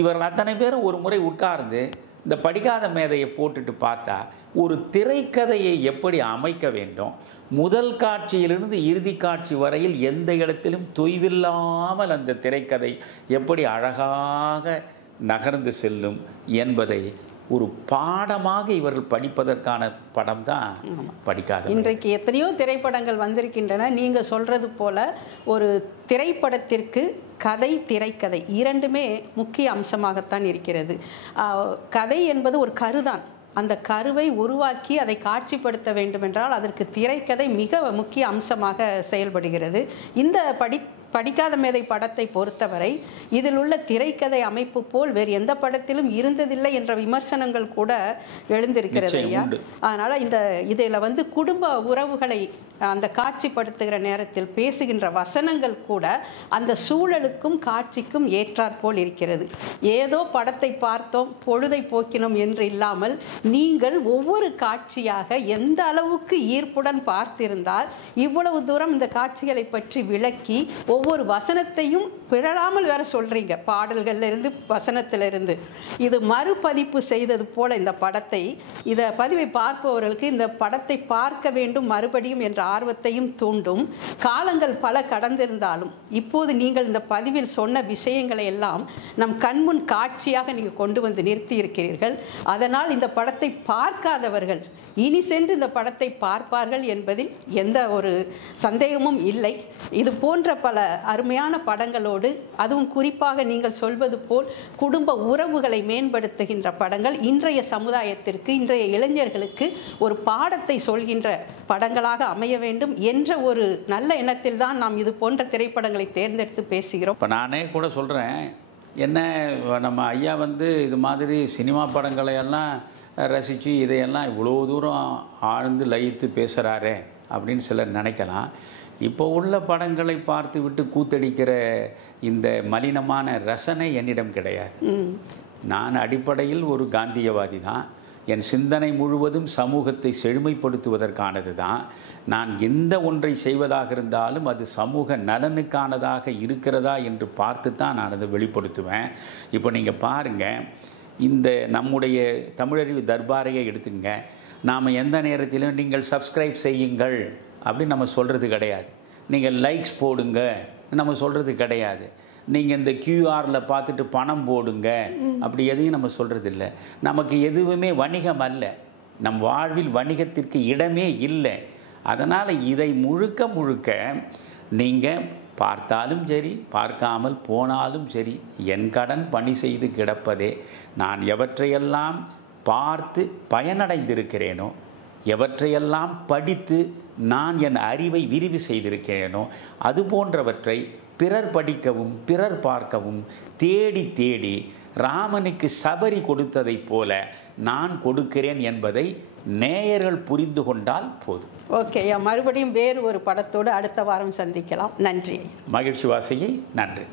இவர்கள் அத்தனை பேரும் ஒரு முறை உட்கார்ந்து இந்த படிக்காத மேதையை போட்டுட்டு பார்த்தா ஒரு திரைக்கதையை எப்படி அமைக்க வேண்டும், முதல் காட்சியிலிருந்து இறுதி காட்சி வரையில் எந்த இடத்திலும் தொய்வில்லாமல் அந்த திரைக்கதை எப்படி அழகாக நகர்ந்து செல்லும் என்பதை ஒரு பாடமாக இவர்கள் படிப்பதற்கான படம் தான் படிக்காத. இன்றைக்கு எத்தனையோ திரைப்படங்கள் வந்திருக்கின்றன. நீங்கள் சொல்கிறது போல ஒரு திரைப்படத்திற்கு கதை, திரைக்கதை இரண்டுமே முக்கிய அம்சமாகத்தான் இருக்கிறது. கதை என்பது ஒரு கருதான். அந்த கருவை உருவாக்கி அதை காட்சிப்படுத்த வேண்டுமென்றால் அதற்கு திரைக்கதை மிக முக்கிய அம்சமாக செயல்படுகிறது. இந்த படிக்காத மேதை படத்தை பொறுத்தவரை இதில் உள்ள திரைக்கதை அமைப்பு போல் வேறு எந்த படத்திலும் இருந்ததில்லை என்ற விமர்சனங்கள் கூட எழுந்திருக்கிறது ஐயா. அதனால் இதில் குடும்ப உறவுகளை அந்த காட்சிப்படுத்துகிற நேரத்தில் பேசுகின்ற வசனங்கள் கூட அந்த சூழலுக்கும் காட்சிக்கும் ஏற்றாற்போல் இருக்கிறது. ஏதோ படத்தை பார்த்தோம், பொழுதை போக்கினோம் என்று இல்லாமல் நீங்கள் ஒவ்வொரு காட்சியாக எந்த அளவுக்கு ஈர்ப்புடன் பார்த்திருந்தால் இவ்வளவு தூரம் இந்த காட்சிகளை பற்றி விளக்கி ஒவ்வொரு வசனத்தையும் பிறழாமல் வேற சொல்றீங்க, பாடல்கள்ல இருந்து வசனத்திலிருந்து. இது மறுபதிப்பு செய்தது போல இந்த படத்தை, இதை பதிவை பார்ப்பவர்களுக்கு இந்த படத்தை பார்க்க வேண்டும் மறுபடியும் என்ற ஆர்வத்தையும் தூண்டும். காலங்கள் பல கடந்திருந்தாலும் இப்போது நீங்கள் இந்த பதிவில் சொன்ன விஷயங்களை எல்லாம் நம் கண்முன் காட்சியாக நீங்கள் கொண்டு வந்து நிறுத்தி இருக்கிறீர்கள். அதனால் இந்த படத்தை பார்க்காதவர்கள் இனி சென்று இந்த படத்தை பார்ப்பார்கள் என்பதில் எந்த ஒரு சந்தேகமும் இல்லை. இது போன்ற பல அருமையான படங்களோடு, அதுவும் குறிப்பாக நீங்கள் சொல்வது போல் குடும்ப உறவுகளை மேம்படுத்துகின்ற படங்கள் இன்றைய சமுதாயத்திற்கு, இன்றைய இளைஞர்களுக்கு ஒரு பாடத்தை சொல்கின்ற படங்களாக அமைய வேண்டும் என்ற ஒரு நல்ல எண்ணத்தில் தான் நாம் இது போன்ற திரைப்படங்களை தேர்ந்தெடுத்து பேசுகிறோம். இப்போ நானே கூட சொல்கிறேன், என்ன நம்ம ஐயா இது மாதிரி சினிமா படங்களை எல்லாம் ரசித்து இதையெல்லாம் இவ்வளோ தூரம் ஆழ்ந்து லயித்து பேசுகிறாரே அப்படின்னு சிலர் நினைக்கலாம். இப்போ உள்ள படங்களை பார்த்து விட்டு கூத்தடிக்கிற இந்த மலினமான ரசனை என்னிடம் கிடையாது. நான் அடிப்படையில் ஒரு காந்தியவாதி தான். என் சிந்தனை முழுவதும் சமூகத்தை செழுமைப்படுத்துவதற்கானது தான். நான் எந்த ஒன்றை செய்வதாக இருந்தாலும் அது சமூக நலனுக்கானதாக இருக்கிறதா என்று பார்த்து தான் நான் அதை வெளிப்படுத்துவேன். இப்போ நீங்கள் பாருங்கள், இந்த நம்முடைய தமிழறிவு தர்பாரையை எடுத்துங்க. நாம் எந்த நேரத்திலும் நீங்கள் சப்ஸ்கிரைப் செய்யுங்கள் அப்படின்னு நம்ம சொல்கிறது கிடையாது. நீங்கள் லைக்ஸ் போடுங்க நம்ம சொல்கிறது கிடையாது. நீங்கள் இந்த கியூஆரில் பார்த்துட்டு பணம் போடுங்க அப்படி எதையும் நம்ம சொல்கிறது இல்லை. நமக்கு எதுவுமே வணிகம் அல்ல. நம் வாழ்வில் வணிகத்திற்கு இடமே இல்லை. அதனால் இதை முழுக்க முழுக்க நீங்கள் பார்த்தாலும் சரி, பார்க்காமல் போனாலும் சரி, என் கடன் பணி செய்து கிடப்பதே. நான் எவற்றையெல்லாம் பார்த்து பயனடைந்திருக்கிறேனோ, எவற்றையெல்லாம் படித்து நான் என் அறிவை விரிவு செய்திருக்கிறேனோ, அது போன்றவற்றை பிறர் படிக்கவும் பிறர் பார்க்கவும் தேடி தேடி ராமனுக்கு சபரி கொடுத்ததைப் போல நான் கொடுக்கிறேன் என்பதை நேயர்கள் புரிந்து கொண்டால் போதும். ஓகே, மறுபடியும் வேறு ஒரு படத்தோடு அடுத்த வாரம் சந்திக்கலாம். நன்றி. மகிழ்ச்சி வாசகி, நன்றி.